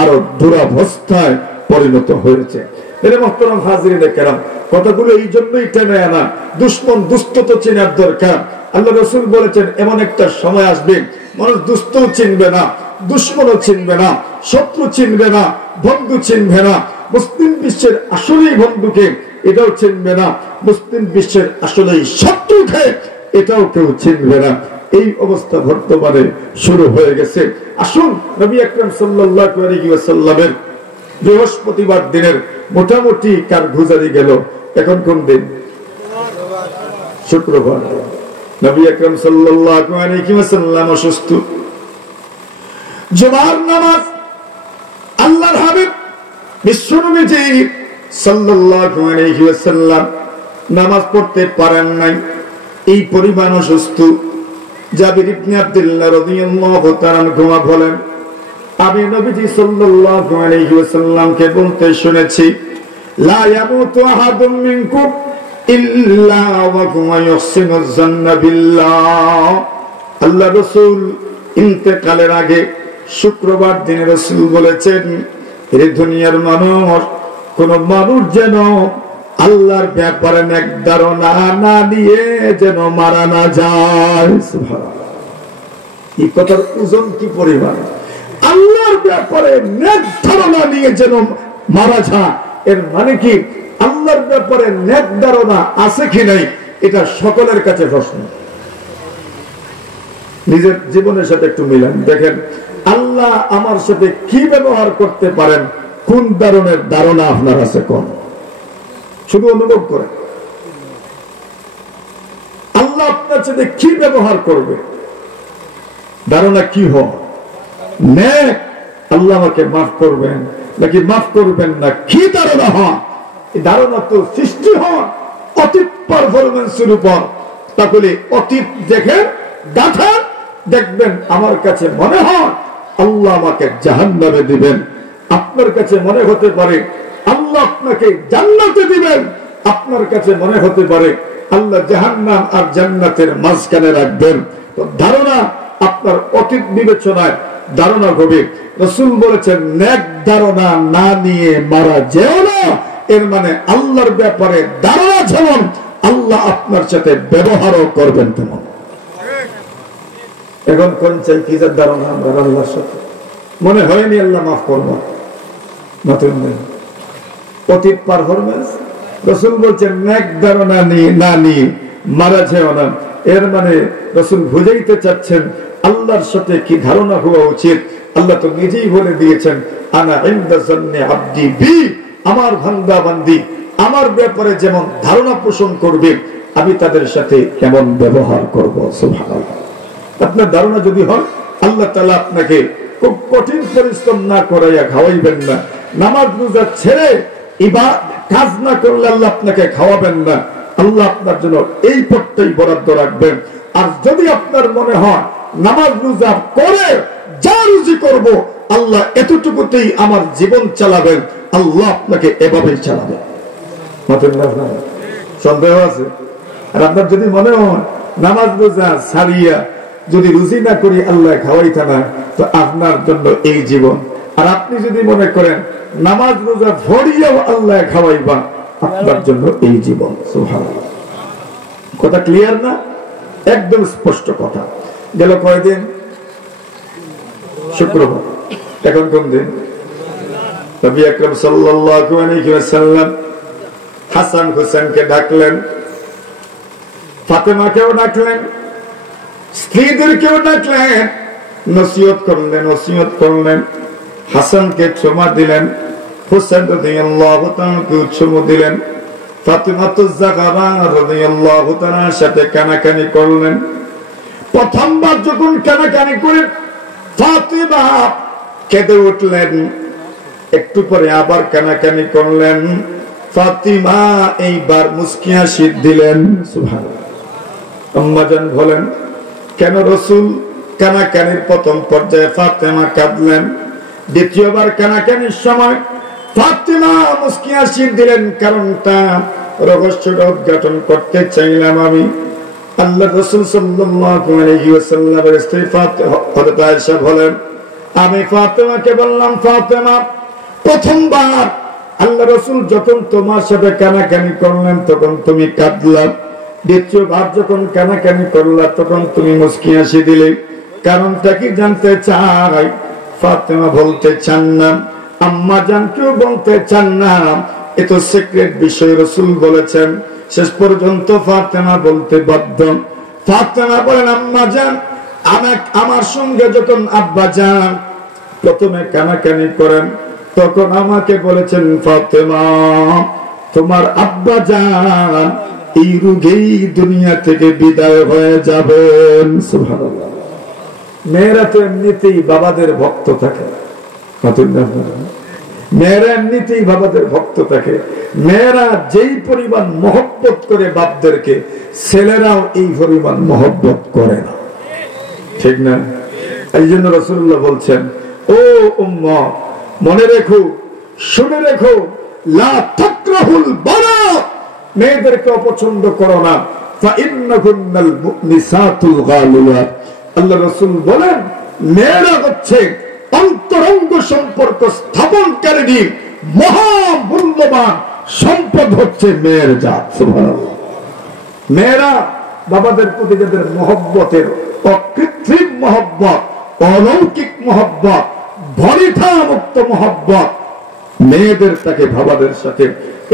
আরো দুরবস্থায় পরিণত হয়েছে। এর মোহতারাম হাজিরিনে কেরাম, কথাগুলো এই জন্যই টেনে আনা। দুশ্মন দুষ্ট তো চেনার দরকার। আল্লাহ রাসূল বলেছেন, এমন একটা সময় আসবে মানুষ দুষ্টও চিনবে না, দুশ্মনও চিনবে না, শত্রু চিনবে না, বন্ধু চিনবে না। মুসলিম বিশ্বের আসলেই বন্ধুকে এটাও চিনবে না, মুসলিম বিশ্বের আসলেই শত্রুকে এটাও কেউ চিনবে না। এই অবস্থা বর্তমানে শুরু হয়ে গেছে। আসুন নবী আকরাম সাল্লাল্লাহু আলাইহি ওয়াসাল্লামের বৃহস্পতিবার দিনের মোটামুটি কারগুজারি গেল। এখন কোন দিন? শুক্রবার। নবী আকরাম সাল্লাল্লাহু আলাইহি ওয়াসাল্লাম অসুস্থ। জুমার নামাজ আল্লাহর হাবিব বিশ্বনবীজি সাল্লাল্লাহু আলাইহি ওয়াসাল্লাম নামাজ পড়তে পারেন নাই, এই পরিমাণ অসুস্থ। জাবির ইবনে আব্দুল্লাহ রাদিয়াল্লাহু তাআলা আনহু বলেন, আমি নবীজি সাল্লাল্লাহু আলাইহি ওয়াসাল্লামকে বলতে শুনেছি, লা ইয়ামুতু আহাদুম মিনকুম ইল্লা ওয়া হুয়া ইহসিনু যান্না বিল্লাহ। আল্লাহ রাসূল ইন্তেকালের আগে শুক্রবার দিনে রাসূল বলেছেন, এই দুনিয়ার মানুষ, কোন মানুষ যেন আল্লাহর ব্যাপারে নেক ধারণা না নিয়ে যেন মারা না যায়। সুবহানাল্লাহ, এই কথার ওজন কি পরিমাণ! আল্লাহর ব্যাপারে নেক ধারণা নিয়ে যেন মারা যায়, এর মানে কি আল্লাহর ব্যাপারে নেক ধারণা আছে কি নাই এটা সকলের কাছে প্রশ্ন। নিজের জীবনের সাথে একটু মিলান, দেখেন আল্লাহ আমার সাথে কি ব্যবহার করতে পারেন, কোন ধরনের ধারণা আপনার আছে কোন, শুধু অনুভব করেন আল্লাহ আপনার সাথে কি ব্যবহার করবে, ধারণা কি হয়। নেক, আল্লাহ আমাকে মাফ করবেন নাকি মাফ করবেন না, কি ধারণা হয়? এই ধারণা তো সৃষ্টি হয় অতীত পারফরমেন্সের উপর। তাহলে অতীত দেখেন, গাথা দেখবেন, আমার কাছে মনে হয় আল্লাহ আমাকে জাহান্নামে দিবেন, আপনার কাছে মনে হতে পারে আল্লাহ আপনাকে জান্নাতে দিবেন, আপনার কাছে মনে হতে পারে আল্লাহ জাহান্নাম আর জান্নাতের মাঝখানে রাখবেন। তো ধারণা আপনার অতীত বিবেচনায় ধারণা হবে। রাসূল বলেছেন, নেক ধারণা না নিয়ে মারা যেও না, এর মানে আল্লাহর ব্যাপারে ধারণা যেমন, আল্লাহ আপনার সাথে ব্যবহারও করবেন তেমন। এখন কোন চাই কি যার ধারণা আমরা আল্লাহর সাথে মনে হয়নি আল্লাহ মাফ করবো, নতুন নেই অতীত পারফরমেন্স। রাসূল বলছেন, নেক ধারণা না নিয়ে মারা যেও না, এর মানে রাসূল বুঝাইতে চাচ্ছেন আল্লাহর সাথে কি ধারণা হওয়া উচিত। আল্লাহ তো নিজেই বলে দিয়েছেন, আনা ইনদা যান্নি আবদি বি, আমার বান্দা বান্দি আমার ব্যাপারে যেমন ধারণা পোষণ করবে, আমি তাদের সাথে কেমন ব্যবহার করব। সুবহানাল্লাহ। আপনার ধারণা যদি হয় আল্লাহ তাআলা আপনাকে খুব কঠিন পরিশ্রম না করাইয়া খাওয়াইবেন না, নামাজ রোজা ছেড়ে কাজ না করলে আল্লাহ আপনাকে খাওয়াবেন না, আল্লাহ আপনার জন্য এই পথটাই বরাদ্দ রাখবেন। আর যদি আপনার মনে হয় নামাজ রোজা করে যা রুজি করব, আল্লাহ এতটুকুতেই আমার জীবন চালাবেন, আল্লাহ আপনাকে এভাবেই চালাবেন। সন্দেহ আছে? আর আপনার যদি মনে হয় নামাজ রোজা ছাড়িয়া যদি রুজি না করি আল্লাহ খাওয়াইতা না, তো আপনার জন্য এই জীবন। আর আপনি যদি মনে করেন নামাজ রোজা ধরিয়াও আল্লাহ খাওয়াইবা, আপনার জন্য এই জীবন। সুবহানাল্লাহ। কথা ক্লিয়ার না? একদম স্পষ্ট কথা। গেল কয়দিন? শুক্রবার। এখন কোন দিন? নবী আকরাম সাল্লাল্লাহু আলাইহি ওয়াসাল্লাম হাসান হোসেনকে ডাকলেন, ফাতেমাকেও ডাকলেন, স্ত্রীদেরকেও ডাকলেন, নসিহত করলেন। হাসানকে চুমা দিলেন, হোসেন রাদিয়াল্লাহু তাআলাকে চুমু দিলেন, ফাতিমাতুজ জাহরা রাদিয়াল্লাহু তাআলার সাথে কানাকানি করলেন। প্রথমবার যখন কানাকানি করে ফাতিমা কেঁদে উঠলেন, একটু পরে আবার কানাকানি করলেন, ফাতিমা এইবার মুস্কি হাসি দিলেন। সুবহানাল্লাহ। আম্মা জান বলেন, কেন রাসূল কানাকানির প্রথম পর্যায়ে ফাতিমা কাঁদলেন, দ্বিতীয়বার কানাকানির সময় ফাতিমা মুস্কি হাসি দিলেন? কারণটা রহস্যটা উদ্ঘাটন করতে চাইলাম আমি। আল্লাহ রাসূল সাল্লাল্লাহু আলাইহি ওয়াসাল্লামের স্ত্রী হযরত আয়েশা বলেন, আমি ফাতিমাকে বললাম, ফাতিমা, প্রথমবার আল্লাহ রাসূল যখন তোমার সাথে কানাকানি করলেন তখন তুমি কাঁদলা, দ্বিতীয়বার যখন কানাকানি করলা তখন তুমি মুস্কি হাসি দিলে, কারণটা কি জানতে চাই? ফাতিমা বলতে চান না, আম্মা জান কেউ বলতে চান না, এ তো সিক্রেট বিষয়, রাসূল বলেছেন। শেষ পর্যন্ত ফাতিমা বলতে বাধ্য। ফাতিমা বলেন, আম্মা জান, আমার সঙ্গে যখন আব্বা জান প্রথমে কানাকানি করেন তখন আমাকে বলেছেন, ফাতিমা, তোমার আব্বা জান এই রোগেই দুনিয়া থেকে বিদায় হয়ে যাবেন। সুবহানাল্লাহ। মেয়েরা তো এমনিতেই বাবাদের ভক্ত থাকে, মেয়েরা এমনিতেই বাবাদের ভক্ত থাকে, মেয়েরা যেই পরিমাণ মহব্বত করে বাপদেরকে, ছেলেরাও এই পরিমাণ মহব্বত করে না, ঠিক না? এই জন্য রাসূলুল্লাহ বলছেন, ও উম্মাহ, মনে রেখো, শুনে রেখো, লা তাকরাহুল বানাত, মেয়েদেরকে অপছন্দ করো না, ফাইন্নাকুন্নাল মুনিসাতুল গালিয়াত। আল্লাহ রাসূল বলেন, মেয়েরা হচ্ছে অন্তরঙ্গ সম্পর্ক স্থাপনকারী মহামূল্যবান সম্পদ, হচ্ছে মেয়ের জাত। সুবহানাল্লাহ। মেয়েরা বাবাদের প্রতি যাদের মহব্বতের অকৃত্রিম মহব্বত, অলৌকিক মহব্বত, ভরিথা মুক্ত মহব্বত, মেয়েদের তাকে বাবাদের সাথে।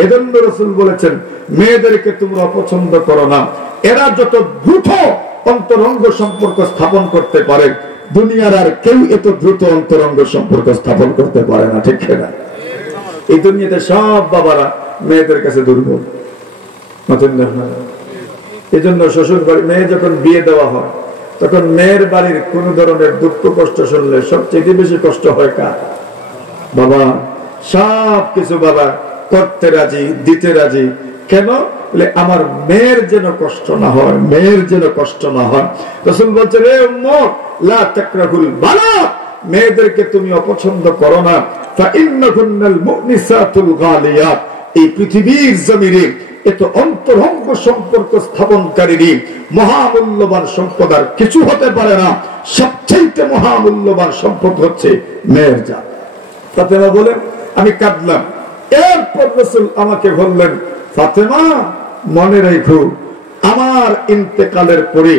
এজন্য রাসূল বলেছেন, মেয়েদেরকে তোমরা অপছন্দ করো না, এরা যত দ্রুত অন্তরঙ্গ সম্পর্ক স্থাপন করতে পারে, দুনিয়ার আর কেউ এত দ্রুত অন্তরঙ্গ সম্পর্ক স্থাপন করতে পারে না, ঠিক না? এই দুনিয়াতে সব বাবারা মেয়েদের কাছে দুর্বল। এই জন্য শ্বশুর বাড়ি মেয়ে যখন বিয়ে দেওয়া হয়, তখন মেয়ের বাড়ির কোন ধরনের দুঃখ কষ্ট শুনলে সবচেয়ে বেশি কষ্ট হয় কার? বাবা। সব কিছু বাবা করতে রাজি, দিতে রাজি। কেন? বলে আমার মেয়ের যেন কষ্ট না হয়, মেয়ের যেন কষ্ট না হয়। রাসূল বলছেন, রে উম্মত, লা তাকরাহুল বানাত, মেয়েদেরকে তুমি অপছন্দ করো না, ফাইন্নাকুন্নাল মুনিসাতুল গালিয়াত। এই পৃথিবীর জমিনে এত অন্তরঙ্গ সম্পর্ক স্থাপনকারী মহামূল্যবান সম্পদ আর কিছু হতে পারে না। সবচেয়ে মহামূল্যবান সম্পদ হচ্ছে মেয়ের জাত। ফাতেমা বলে, আমি কাঁদলাম। এরপর রাসূল আমাকে বললেন, ফাতেমা, মনে রেখো, আমার ইন্তেকালের পরে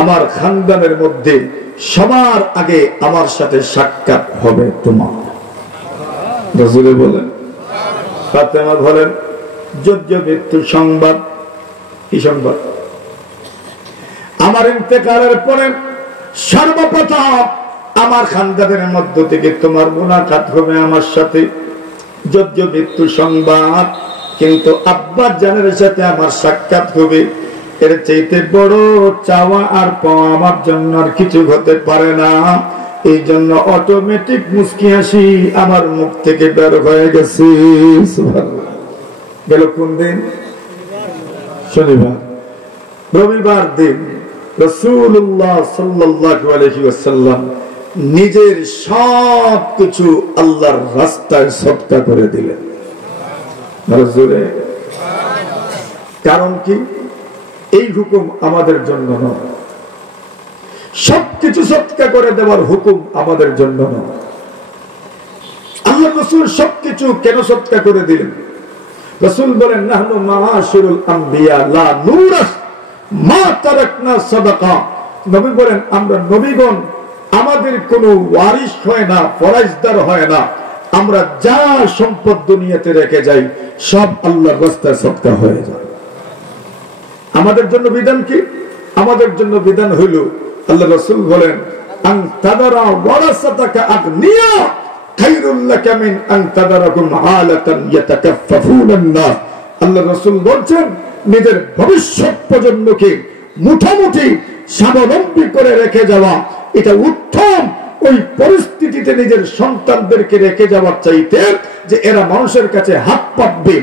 আমার খানদানের মধ্যে সবার আগে আমার সাথে সাক্ষাৎ হবে তোমার। রাসূল বলেন, ফাতেমা বলেন, যোগ্য মৃত্যু সংবাদ। কি সংবাদ? আমার ইন্তেকালের পরে সর্বপ্রথম আমার খানদানের মধ্য থেকে তোমার মুলাকাত হবে আমার সাথে, যোগ্য মৃত্যু সংবাদ। কিন্তু আব্বা জানের সাথে আমার সাক্ষাৎ হবে, এর চাইতে বড় চাওয়া আর পাওয়া আমার জন্য আর কিছু হতে পারে না। এই জন্য অটোমেটিক মুস্কি হাসি আমার মুখ থেকে বের হয়ে গেছে। সুবহানাল্লাহ। গেল কোন দিন? শনিবার। রবিবার দিন রাসূলুল্লাহ সাল্লাল্লাহু আলাইহি ওয়াসাল্লাম নিজের সব কিছু আল্লাহর রাস্তায় সদকা করে দিলেন। কারণ কি? এই হুকুম আমাদের জন্য নয়, সবকিছু সদকা করে দেওয়ার হুকুম আমাদের জন্য নয়। আল্লাহ রাসূল সবকিছু কেন সদকা করে দিলেন? রাসূল বলেন, নাহনু মাআশিরুল আম্বিয়া লা নুরাস মা তারাকনা সাদাকা। নবী বলেন, আমরা নবীগণ, আমাদের কোনো ওয়ারিশ হয় না, ফরাইজদার হয় না। আমরা যা সম্পদ দুনিয়াতে রেখে যাই সব আল্লাহর রাস্তায় সদকা হয়ে যায়। আমাদের জন্য বিধান কি? আমাদের জন্য বিধান হইল, আল্লাহ রাসূল বলেন, আন তাদারা ওয়ারাসাতাকা আগনিয়া খায়রুল লাকা মিন আন তাদারাকুম আলাতান ইয়াতাকাফফুনান নাস। আল্লাহ রাসূল বলেন, নিজের ভবিষ্যৎ প্রজন্মকে মুঠামুঠি স্বাবলম্বী করে রেখে যাওয়া এটা উত্তম। ওই পরিস্থিতিতে নিজের সন্তানদেরকে রেখে যাওয়ার চাইতে, যে এরা মানুষের কাছে হাত পাতবে,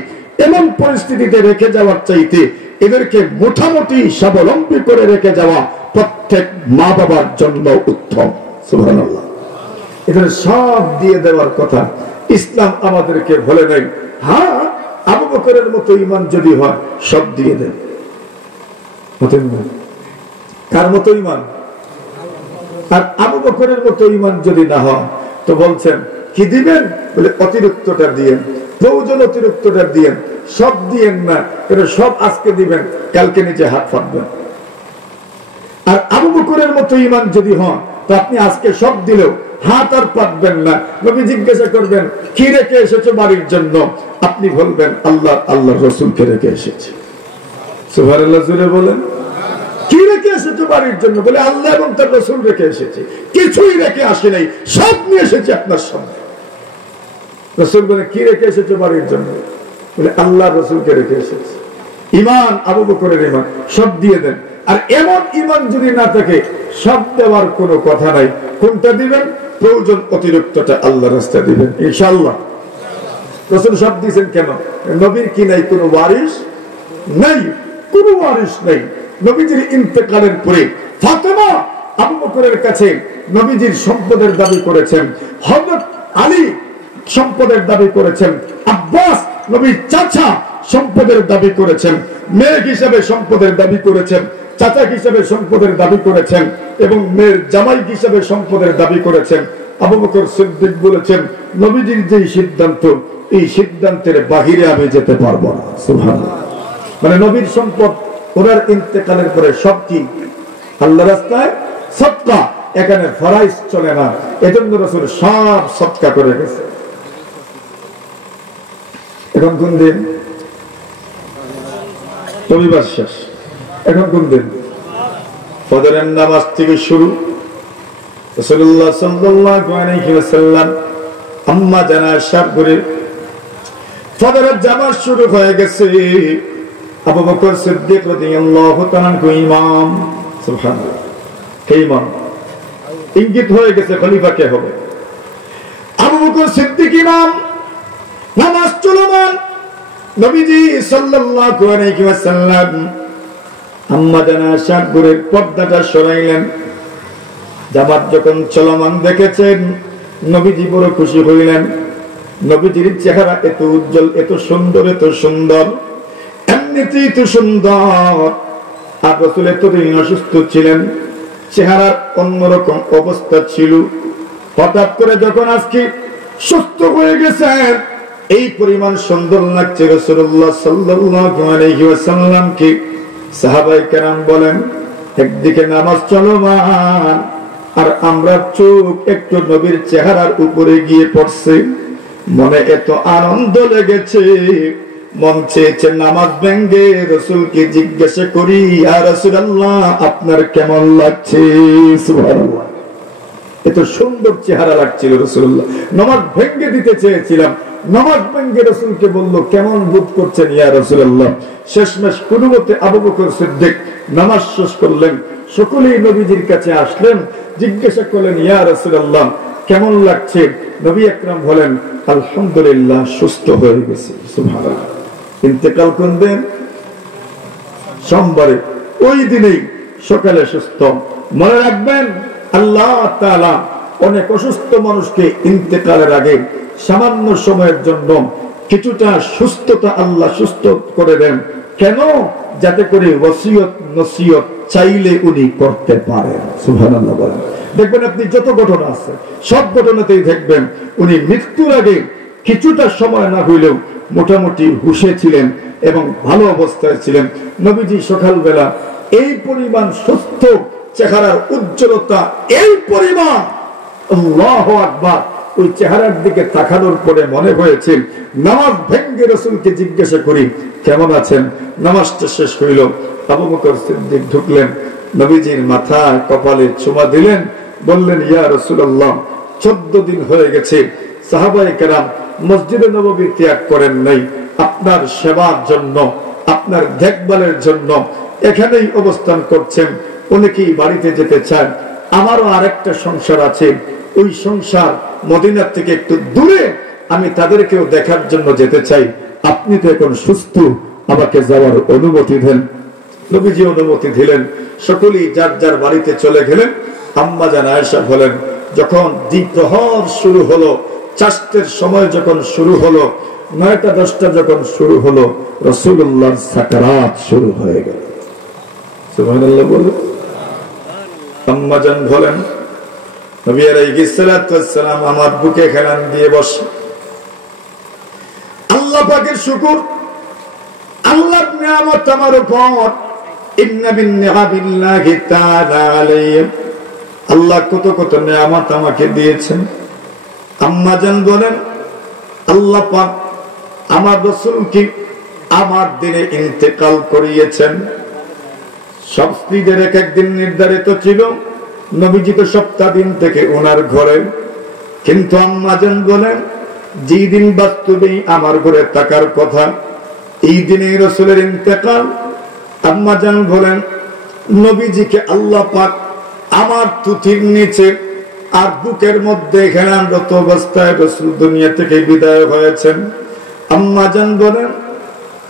এমন পরিস্থিতিতে রেখে যাওয়ার চাইতে এদেরকে মোটামুটি স্বাবলম্বী করে রেখে যাওয়া প্রত্যেক মা বাবার জন্য উত্তম। সুবহানাল্লাহ। এদের সব দিয়ে দেওয়ার কথা ইসলাম আমাদেরকে বলে নাই। হ্যাঁ, আবু বকরের মতো ঈমান যদি হয় সব দিয়ে দেন। কার মতো ঈমান? আর আবু বকরের মতো ঈমান যদি না হয় তো বলছেন কি দিবেন? বলে অতিরিক্তটা দিয়েন, প্রয়োজন অতিরিক্তটা দিয়েন, সব দিয়েন না। এটা সব আজকে দিবেন, কালকে নিচে হাত ফাটবেন। আর আবু বকরের মতো ঈমান যদি হয় তো আপনি আজকে সব দিলেও হাত আর পাতবেন না। নবী জিজ্ঞাসা করবেন, কি রেখে এসেছো বাড়ির জন্য? আপনি বলবেন, আল্লাহ রাসূলকে রেখে এসেছি। সুবহানাল্লাহ জোরে বলেন। কি রেখে এসেছো বাড়ির জন্য? বলে আল্লাহ এবং তার রাসূল রেখে এসেছি, কিছুই রেখে আসে নাই, সব নিয়ে এসেছি আপনার সামনে। রাসূল বলে, কি রেখে এসেছো বাড়ির জন্য? বলে আল্লাহ রাসূলকে রেখে এসেছি। ঈমান আবু বকরের ঈমান, সব দিয়ে দেন। আর এমন ঈমান যদি না থাকে, সব দেওয়ার কোনো কথা নাই। কোনটা দিবেন? প্রয়োজন অতিরিক্তটা আল্লাহর রাস্তায় দিবেন, ইনশাআল্লাহ। রাসূল সব দিয়েছেন কেন? নবীর কি নাই কোনো ওয়ারিস? নাই, কোনো ওয়ারিস নাই। নবীজির ইন্তেকালের পরে ফাতেমা আবু বকরের কাছে নবীজির সম্পদের দাবি করেছেন, হযরত আলী সম্পদের দাবি করেছেন, আব্বাস নবীর চাচা সম্পদের দাবি করেছেন, মেয়ে হিসেবে সম্পদের দাবি করেছেন, চাচা হিসেবে সম্পদের দাবি করেছেন এবং মেয়ের জামাই হিসেবে সম্পদের দাবি করেছেন। আবু বকর সিদ্দিক বলেছেন, নবীজির যে সিদ্ধান্ত, এই সিদ্ধান্তের বাহিরে আমি যেতে পারবো না। সুবহানাল্লাহ। মানে নবীর সম্পদ ওনার ইন্তেকালের পরে সব কি আল্লাহর রাস্তায় সদকা, এখানে ফরাইজ চলে না। এজন্য রাসূল সব সদকা করে গেছে। এখন কোন দিন? রবিবার শেষ। এখন কোন দিন? ফজরের নামাজ থেকে শুরু। রাসূলুল্লাহ সাল্লাল্লাহু আলাইহি ওয়াসাল্লাম আম্মা জানা সাবগুরে ফজরের জামাত শুরু হয়ে গেছে। আবু বকর সিদ্দিক রাদিয়াল্লাহু তাআলা ইমাম। সুবহানাল্লাহ। কে ইমাম? ইঙ্গিত হয়ে গেছে খলিফা কে হবে। আবু বকর সিদ্দিক ইমাম, নামাজ চলমান। নবীজি সাল্লাল্লাহু আলাইহি ওয়াসাল্লাম আম্মা জানা সাবগুরের পর্দাটা সরাইলেন। জামাত যখন চলমান দেখেছেন, নবীজি বড় খুশি হইলেন। নবীজির চেহারা এত উজ্জ্বল, এত সুন্দর, এত সুন্দর, এমনিতেই তো সুন্দর। আর রাসূল এতদিন অসুস্থ ছিলেন, চেহারার অন্যরকম অবস্থা ছিল। হঠাৎ করে যখন আজকে সুস্থ হয়ে গেছেন, এই পরিমাণ সুন্দর লাগছে রাসূলুল্লাহ সাল্লাল্লাহু আলাইহি ওয়াসাল্লামকে। সাহাবায়ে কেরাম বলেন, একদিকে নামাজ চলমান আর আমরা চোখ একটু নবীর চেহারার উপরে গিয়ে পড়ছে। মনে এত আনন্দ লেগেছে, মন চেয়েছে নামাজ ভেঙ্গে রাসূলকে জিজ্ঞাসা করি, ইয়া রাসূলুল্লাহ আপনার কেমন লাগছে? সুবহানাল্লাহ। এত সুন্দর চেহারা লাগছিল রাসূলুল্লাহ। নামাজ ভেঙ্গে দিতে চেয়েছিলাম, নামাজ ভেঙ্গে রাসূলকে বলল, কেমন বোধ করছেন ইয়া রাসূলুল্লাহ? শেষমেশ কোনমতে আবু বকর সিদ্দিক নামাজ শেষ করলেন। সকলেই নবীজির কাছে আসলেন, জিজ্ঞাসা করলেন, ইয়া রাসূলুল্লাহ কেমন লাগছে? নবী আকরাম বলেন, আলহামদুলিল্লাহ সুস্থ হয়ে গেছে। সুবহানাল্লাহ। ইন্তেকাল কোন দিন? সোমবারে। ওই দিনেই সকালে সুস্থ। মনে রাখবেন, আল্লাহ তাআলা অনেক অসুস্থ মানুষকে ইন্তেকালের আগে সামান্য সময়ের জন্য কিছুটা সুস্থতা আল্লাহ সুস্থ করে দেন। কেন? যাতে করে ওসিয়ত নসিয়ত চাইলে উনি করতে পারেন। সুবহানাল্লাহ বলেন। দেখবেন আপনি যত ঘটনা আছে সব ঘটনাতেই দেখবেন উনি মৃত্যুর আগে কিছুটা সময় না হইলেও মোটামুটি হুঁশে ছিলেন এবং ভালো অবস্থায় ছিলেন। নবীজি সকালবেলা এই পরিমাণ সুস্থ, চেহারার উজ্জ্বলতা এই পরিমাণ, আল্লাহু আকবার। ওই চেহারার দিকে তাকানোর পরে মনে হয়েছে নামাজ ভেঙ্গে রাসূলকে জিজ্ঞাসা করি, কেমন আছেন? নামাজটা শেষ হইল। আবু বকর সিদ্দিক ঢুকলেন, নবীজির মাথায় কপালে চুমা দিলেন, বললেন, ইয়া রাসূলুল্লাহ 14 দিন হয়ে গেছে সাহাবায়ে কেরাম মসজিদে নববী ত্যাগ করেন নাই। আপনার সেবার জন্য, আপনার দেখভালের জন্য এখানেই অবস্থান করছেন। অনেকেই বাড়িতে যেতে চান। আমারও আরেকটা সংসার আছে, ওই সংসার মদিনা থেকে একটু দূরে, আমি তাদেরকেও দেখার জন্য যেতে চাই। আপনি তো এখন সুস্থ, আমাকে যাওয়ার অনুমতি দেন। নবীজি অনুমতি দিলেন। সকলেই যার যার বাড়িতে চলে গেলেন। আম্মা জান আয়েশা বলেন, যখন দ্বিপ্রহর শুরু হলো, চাষের সময় যখন শুরু হলো, 9টা 10টা যখন শুরু হলো, রাসূলুল্লাহর সাকারাত শুরু হয়ে গেল। সুবহানাল্লাহ বলে। আম্মা জান বলেন, নবী আলাইহিস সালাতু ওয়াস সালাম আমার বুকে হেলান দিয়ে বসে। আল্লাহ পাকের শুকর, আল্লাহর নিয়ামত আমার উপর। ইন্না বিন নিআমিল্লাহি তাআলা আলাইহি, আল্লাহ কত কত নিয়ামত আমাকে দিয়েছেন। আম্মা জান বলেন, আল্লাহ পাক আমার রাসূলকে আমার দিনে ইন্তেকাল করিয়েছেন। সব স্ত্রীদের এক এক দিন নির্ধারিত ছিল। নবীজি তো সপ্তাহ দিন থেকে ওনার ঘরে, কিন্তু আম্মা জান বলেন, যেই দিন বাস্তবে আমার ঘরে থাকার কথা, এই দিনে রাসূলের ইন্তেকাল। আম্মা জান বলেন, নবীজিকে আল্লাহ পাক আমার তুতির নিচে আর বুকের মধ্যে হেলানরত অবস্থায় রাসূল দুনিয়া থেকে বিদায় হয়েছেন। আম্মা জান বলেন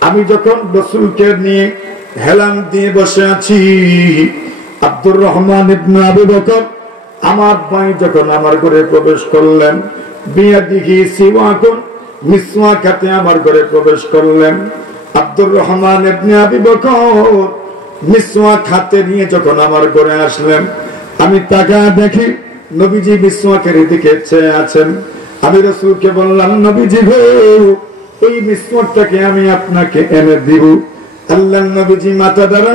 আমি যখন রাসূলকে নিয়ে হেলান দিয়ে বসে আছি, আব্দুর রহমান ইবনে আবু বকর আমার ভাই যখন আমার ঘরে প্রবেশ করলেন, বিয়াদিহি সিওয়াকুন, মিসওয়াক হাতে আমার ঘরে প্রবেশ করলেন। আব্দুর রহমান ইবনে আবু বকর মিসওয়াক হাতে নিয়ে যখন আমার ঘরে আসলেন, আমি তাকায় দেখি নবীজি মিসওয়াকের দিকে চেয়ে আছেন। আমি রাসূলকে বললাম, নবীজি গো, এই মিসওয়াকটাকে আমি আপনাকে এনে দিব। আল্লাহর নবীজি মাথা দ্বারা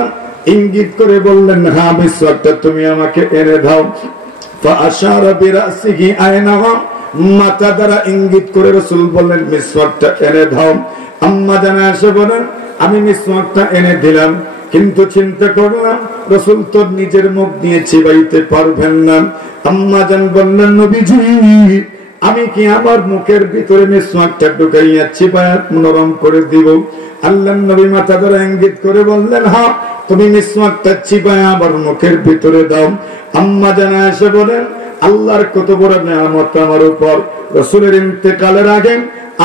ইঙ্গিত করে বললেন, হ্যাঁ মিসওয়াকটা তুমি আমাকে এনে দাও। ফাআশারা বিরাসিহি আয়নাহা, মাথা দ্বারা ইঙ্গিত করে রাসূল বললেন মিসওয়াকটা এনে দাও। আম্মা জান আয়েশা বলেন আমি মিসওয়াকটা এনে দিলাম, কিন্তু চিন্তা করলাম রাসূল তো নিজের মুখ দিয়ে চিবাইতে পারবেন না। আম্মা জান বললেন, নবীজি আমি কি আমার মুখের ভিতরে মিসওয়াকটা ঢুকাইয়া চিবায়া নরম করে দিব? আল্লাহর নবী মাথা ধরে ইঙ্গিত করে বললেন, হ্যাঁ তুমি মিসওয়াকটা চিবায়া আবার মুখের ভিতরে দাও। আম্মা জান আয়েশা বলেন আল্লাহর কত বড় নিয়ামত আমার উপর। রাসূলের ইন্তেকালের আগে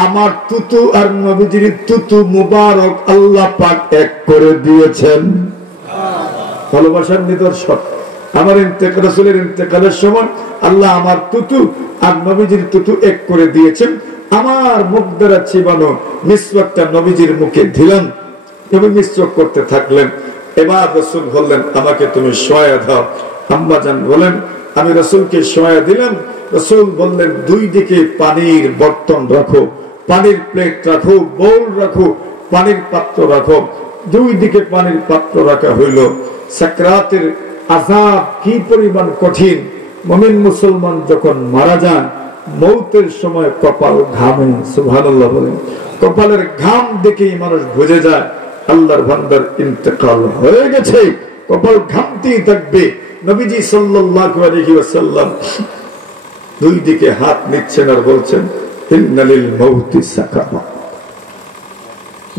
আমার তুতু আর নবীজির তুতু মুবারক আল্লাহ পাক এক করে দিয়েছেন। ভালোবাসার নিদর্শন। আমার রাসূলের ইন্তেকালের সময় আল্লাহ আমার তুতু আর নবীজির তুতু এক করে দিয়েছেন। আমার মুখ দ্বারা চিবানো মিসওয়াকটা নবীজির মুখে দিলেন এবং মিসওয়াক করতে থাকলেন। এবার রাসূল বললেন, আমাকে তুমি শোয়া দাও। আম্মা জান বলেন আমি রাসূলকে শোয়া দিলাম। রাসূল বললেন, দুই দিকে পানির বর্তন রাখো, পানির প্লেট রাখো, বোল রাখো, পানির পাত্র রাখো। দুই দিকে পানির পাত্র রাখা হইল। সাকরাতের আযাব কি পরিমাণ কঠিন। মুমিন মুসলমান যখন মারা যান, মৌতের সময় কপাল ঘামে, সুবহানাল্লাহ বলেন। কপালের ঘাম দেখেই মানুষ বুঝে যায় আল্লাহর বান্দার ইন্তেকাল হয়ে গেছে। কপাল ঘামতেই থাকবে। নবীজি সাল্লাল্লাহু আলাইহি ওয়াসাল্লাম দুই দিকে হাত নিচ্ছেন আর বলছেন, ইন্নালিল মাউতি সাকারাত,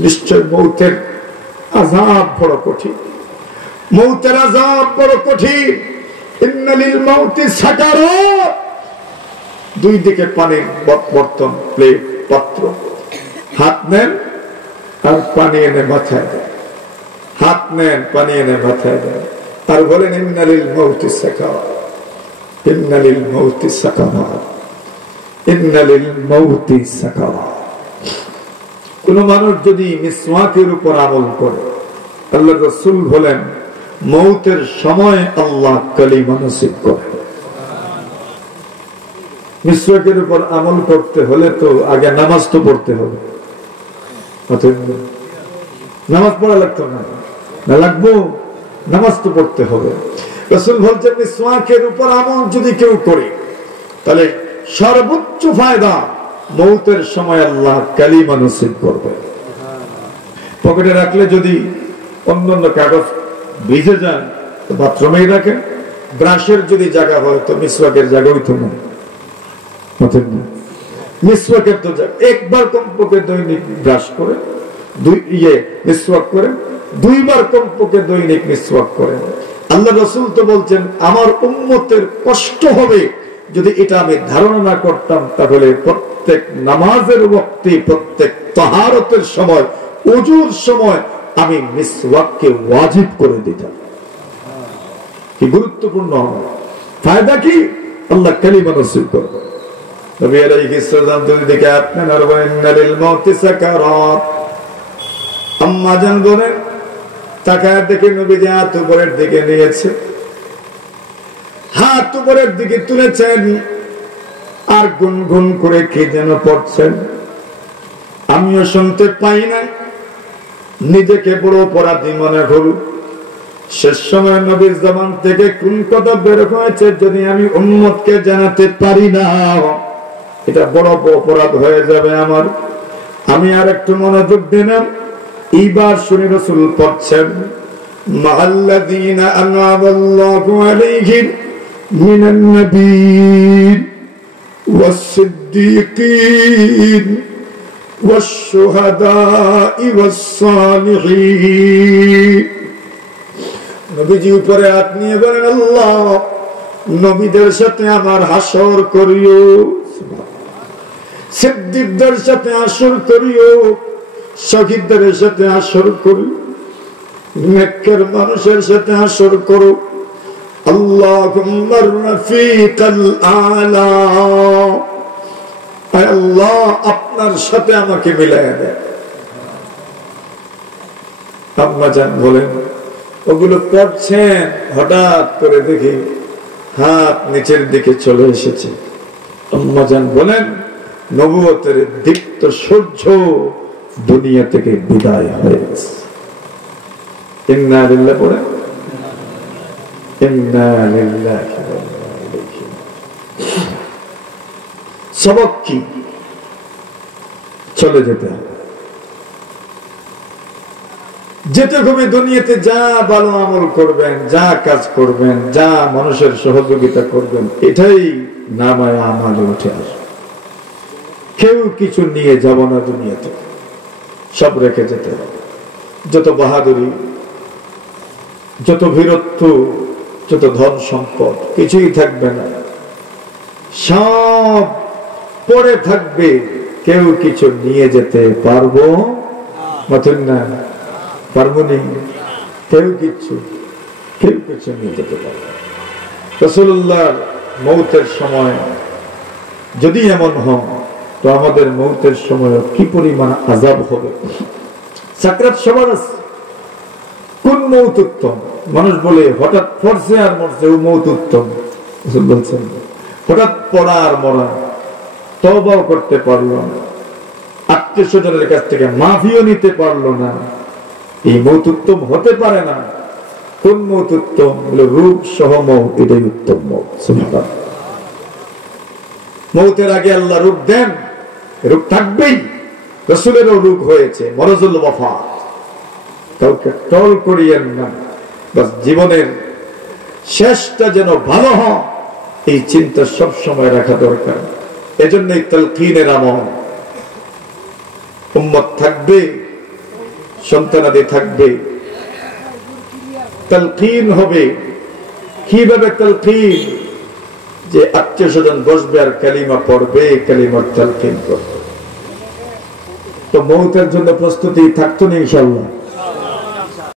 নিশ্চয় মৌতের আযাব বড় কঠিন, মৌতের আযাব বড় কঠিন। ইন্নালিল মাউতি সাকারাত। দুই দিকে পানির বর্তন, প্লেট, পাত্র। হাত নেন আর পানি এনে মাথায় দেন, হাত নেন পানি এনে মাথায় দেন আর বলেন, ইন্নালিল মাউতি সাকারাত, ইন্নালিল মাউতি সাকারাত, ইন্নালিল মাউতি সাকারাত। কোন মানুষ যদি মিসওয়াকের উপর আমল করে, আল্লাহর রাসূল বলেন মৌতের সময় আল্লাহ কালিমা নসিব করে। মিসওয়াকের উপর আমল করতে হলে তো আগে নামাজ তো পড়তে হবে। নামাজ পড়া লাগতো না, লাগবো, নামাজ তো পড়তে হবে। রাসূল বলছেন মিসওয়াকের উপর আমল যদি কেউ করে তাহলে সর্বোচ্চ ফায়দা মৌতের সময় আল্লাহ কালিমা নসিব করবে। পকেটে রাখলে যদি অন্যান্য কাগজ ভিজে যান তো বাথরুমেই রাখেন। ব্রাশের যদি জায়গা হয় তো মিসওয়াকের জায়গা হইতো না। মিসওয়াকের তো একবার কমপক্ষে দৈনিক ব্রাশ করে, মিসওয়াক করে, দুইবার কমপক্ষে দৈনিক মিসওয়াক করে। আল্লাহ রাসূল তো বলছেন আমার উম্মতের কষ্ট হবে যদি এটা আমি ধারণা না করতাম, তাহলে প্রত্যেক নামাজের ওয়াক্তে, প্রত্যেক তাহারতের সময়, ওযুর সময় আমি মিসওয়াককে ওয়াজিব করে দিতাম। কি গুরুত্বপূর্ণ হবে, ফায়দা কি? আল্লাহ কালিমা নসিব করবে। নবী আলাইহিস সালাম দিকে আপনার আর ইন্নালিল মাউতি সাকারাত। আম্মা জান বলেন তাকায় দেখে নবীজি হাত উপরের দিকে নিয়েছে, হাত উপরের দিকে তুলেছেন আর গুনগুন করে কি যেন পড়ছেন। আমিও শুনতে পাই না, নিজেকে বড় অপরাধী মনে হল। শেষ সময় নবীর জবান থেকে কোন কথা বের হয়েছে যদি আমি উম্মতকে জানাতে পারি না, এটা বড় অপরাধ হয়ে যাবে আমার। আমি আর একটু মনোযোগ দিলাম। এইবার শুনে রাসূল পড়ছেন, মাআল্লাযীনা আনআমাল্লাহু আলাইহিম মিনান নাবিয়্যিন ওয়াস-সিদ্দীকীন ওয়াশ-শুহাদা'i ওয়াস-সালিহিন। নবীজি উপরে হাত নিয়ে বলেন, আল্লাহ নবীদের সাথে আমার হাসর করিও, সিদ্দিকদের সাথে আসর করিও, শহীদদের সাথে আসর করি, নেককার মানুষের সাথে আসর করো। আল্লাহুম্মা রাফিকাল আলা, আয় আল্লাহ আপনার সাথে আমাকে মিলায়া দেন। আম্মা জান বলেন, ওগুলো পড়ছেন, হঠাৎ করে দেখি হাত নিচের দিকে চলে এসেছে। আম্মা জান বলেন, নবুয়তের দীপ্ত সূর্য দুনিয়া থেকে বিদায় হয়েছে। ইন্না লিল্লাহি পড়ে, ইন্না লিল্লাহি ওয়া ইন্না ইলাইহি। সবক কি? চলে যেতে হবে। যেটুকু দুনিয়াতে যা ভালো আমল করবেন, যা কাজ করবেন, যা মানুষের সহযোগিতা করবেন, এটাই নামায় আমালে উঠে আসবে। কেউ কিছু নিয়ে যাব না দুনিয়াতে, সব রেখে যেতে হবে। যত বাহাদুরি, যত বীরত্ব, যত ধন সম্পদ, কিছুই থাকবে না, সব পড়ে থাকবে। কেউ কিছু নিয়ে যেতে পারবো না, পারবো না। কেউ কিছু নিয়ে যেতে পারবে। রাসূলুল্লাহর মৌতের সময় যদি এমন হয়, তো আমাদের মৌতের সময় কি পরিমাণ আযাব হবে। সাকরাত সবার আছে, কোন মৌত উত্তম? মানুষ বলে হঠাৎ পড়ছে আর মরছে, ও মৌত উত্তম। রাসূল বলছেন হঠাৎ পড়া আর মরা, তওবাও করতে পারলো না, আত্মীয় স্বজনের কাছ থেকে মাফিও নিতে পারলো না, এই মৌত উত্তম হতে পারে না। কোন মৌত উত্তম? রূপ সহ মৌত, এটাই উত্তম মৌত। সুবহানাল্লাহ। মৌতের আগে আল্লাহ রূপ দেন, রূপ থাকবেই। রাসূলেরও রূপ হয়েছে, মরজুল ওয়াফাত। কাউকে টল করিয়েন না, বাস জীবনের শেষটা যেন ভালো হয়, এই চিন্তা সব সময় রাখা দরকার। এজন্যই তালকিনের আমল। উম্মত থাকবে, সন্তানাদি থাকবে, তালকিন হবে। কিভাবে তালকিন? যে আত্মীয় স্বজন বসবে আর কালিমা পড়বে, কালিমার তালকিন করবে। তো মৌতের জন্য প্রস্তুতি থাকতো না ইনশাআল্লাহ।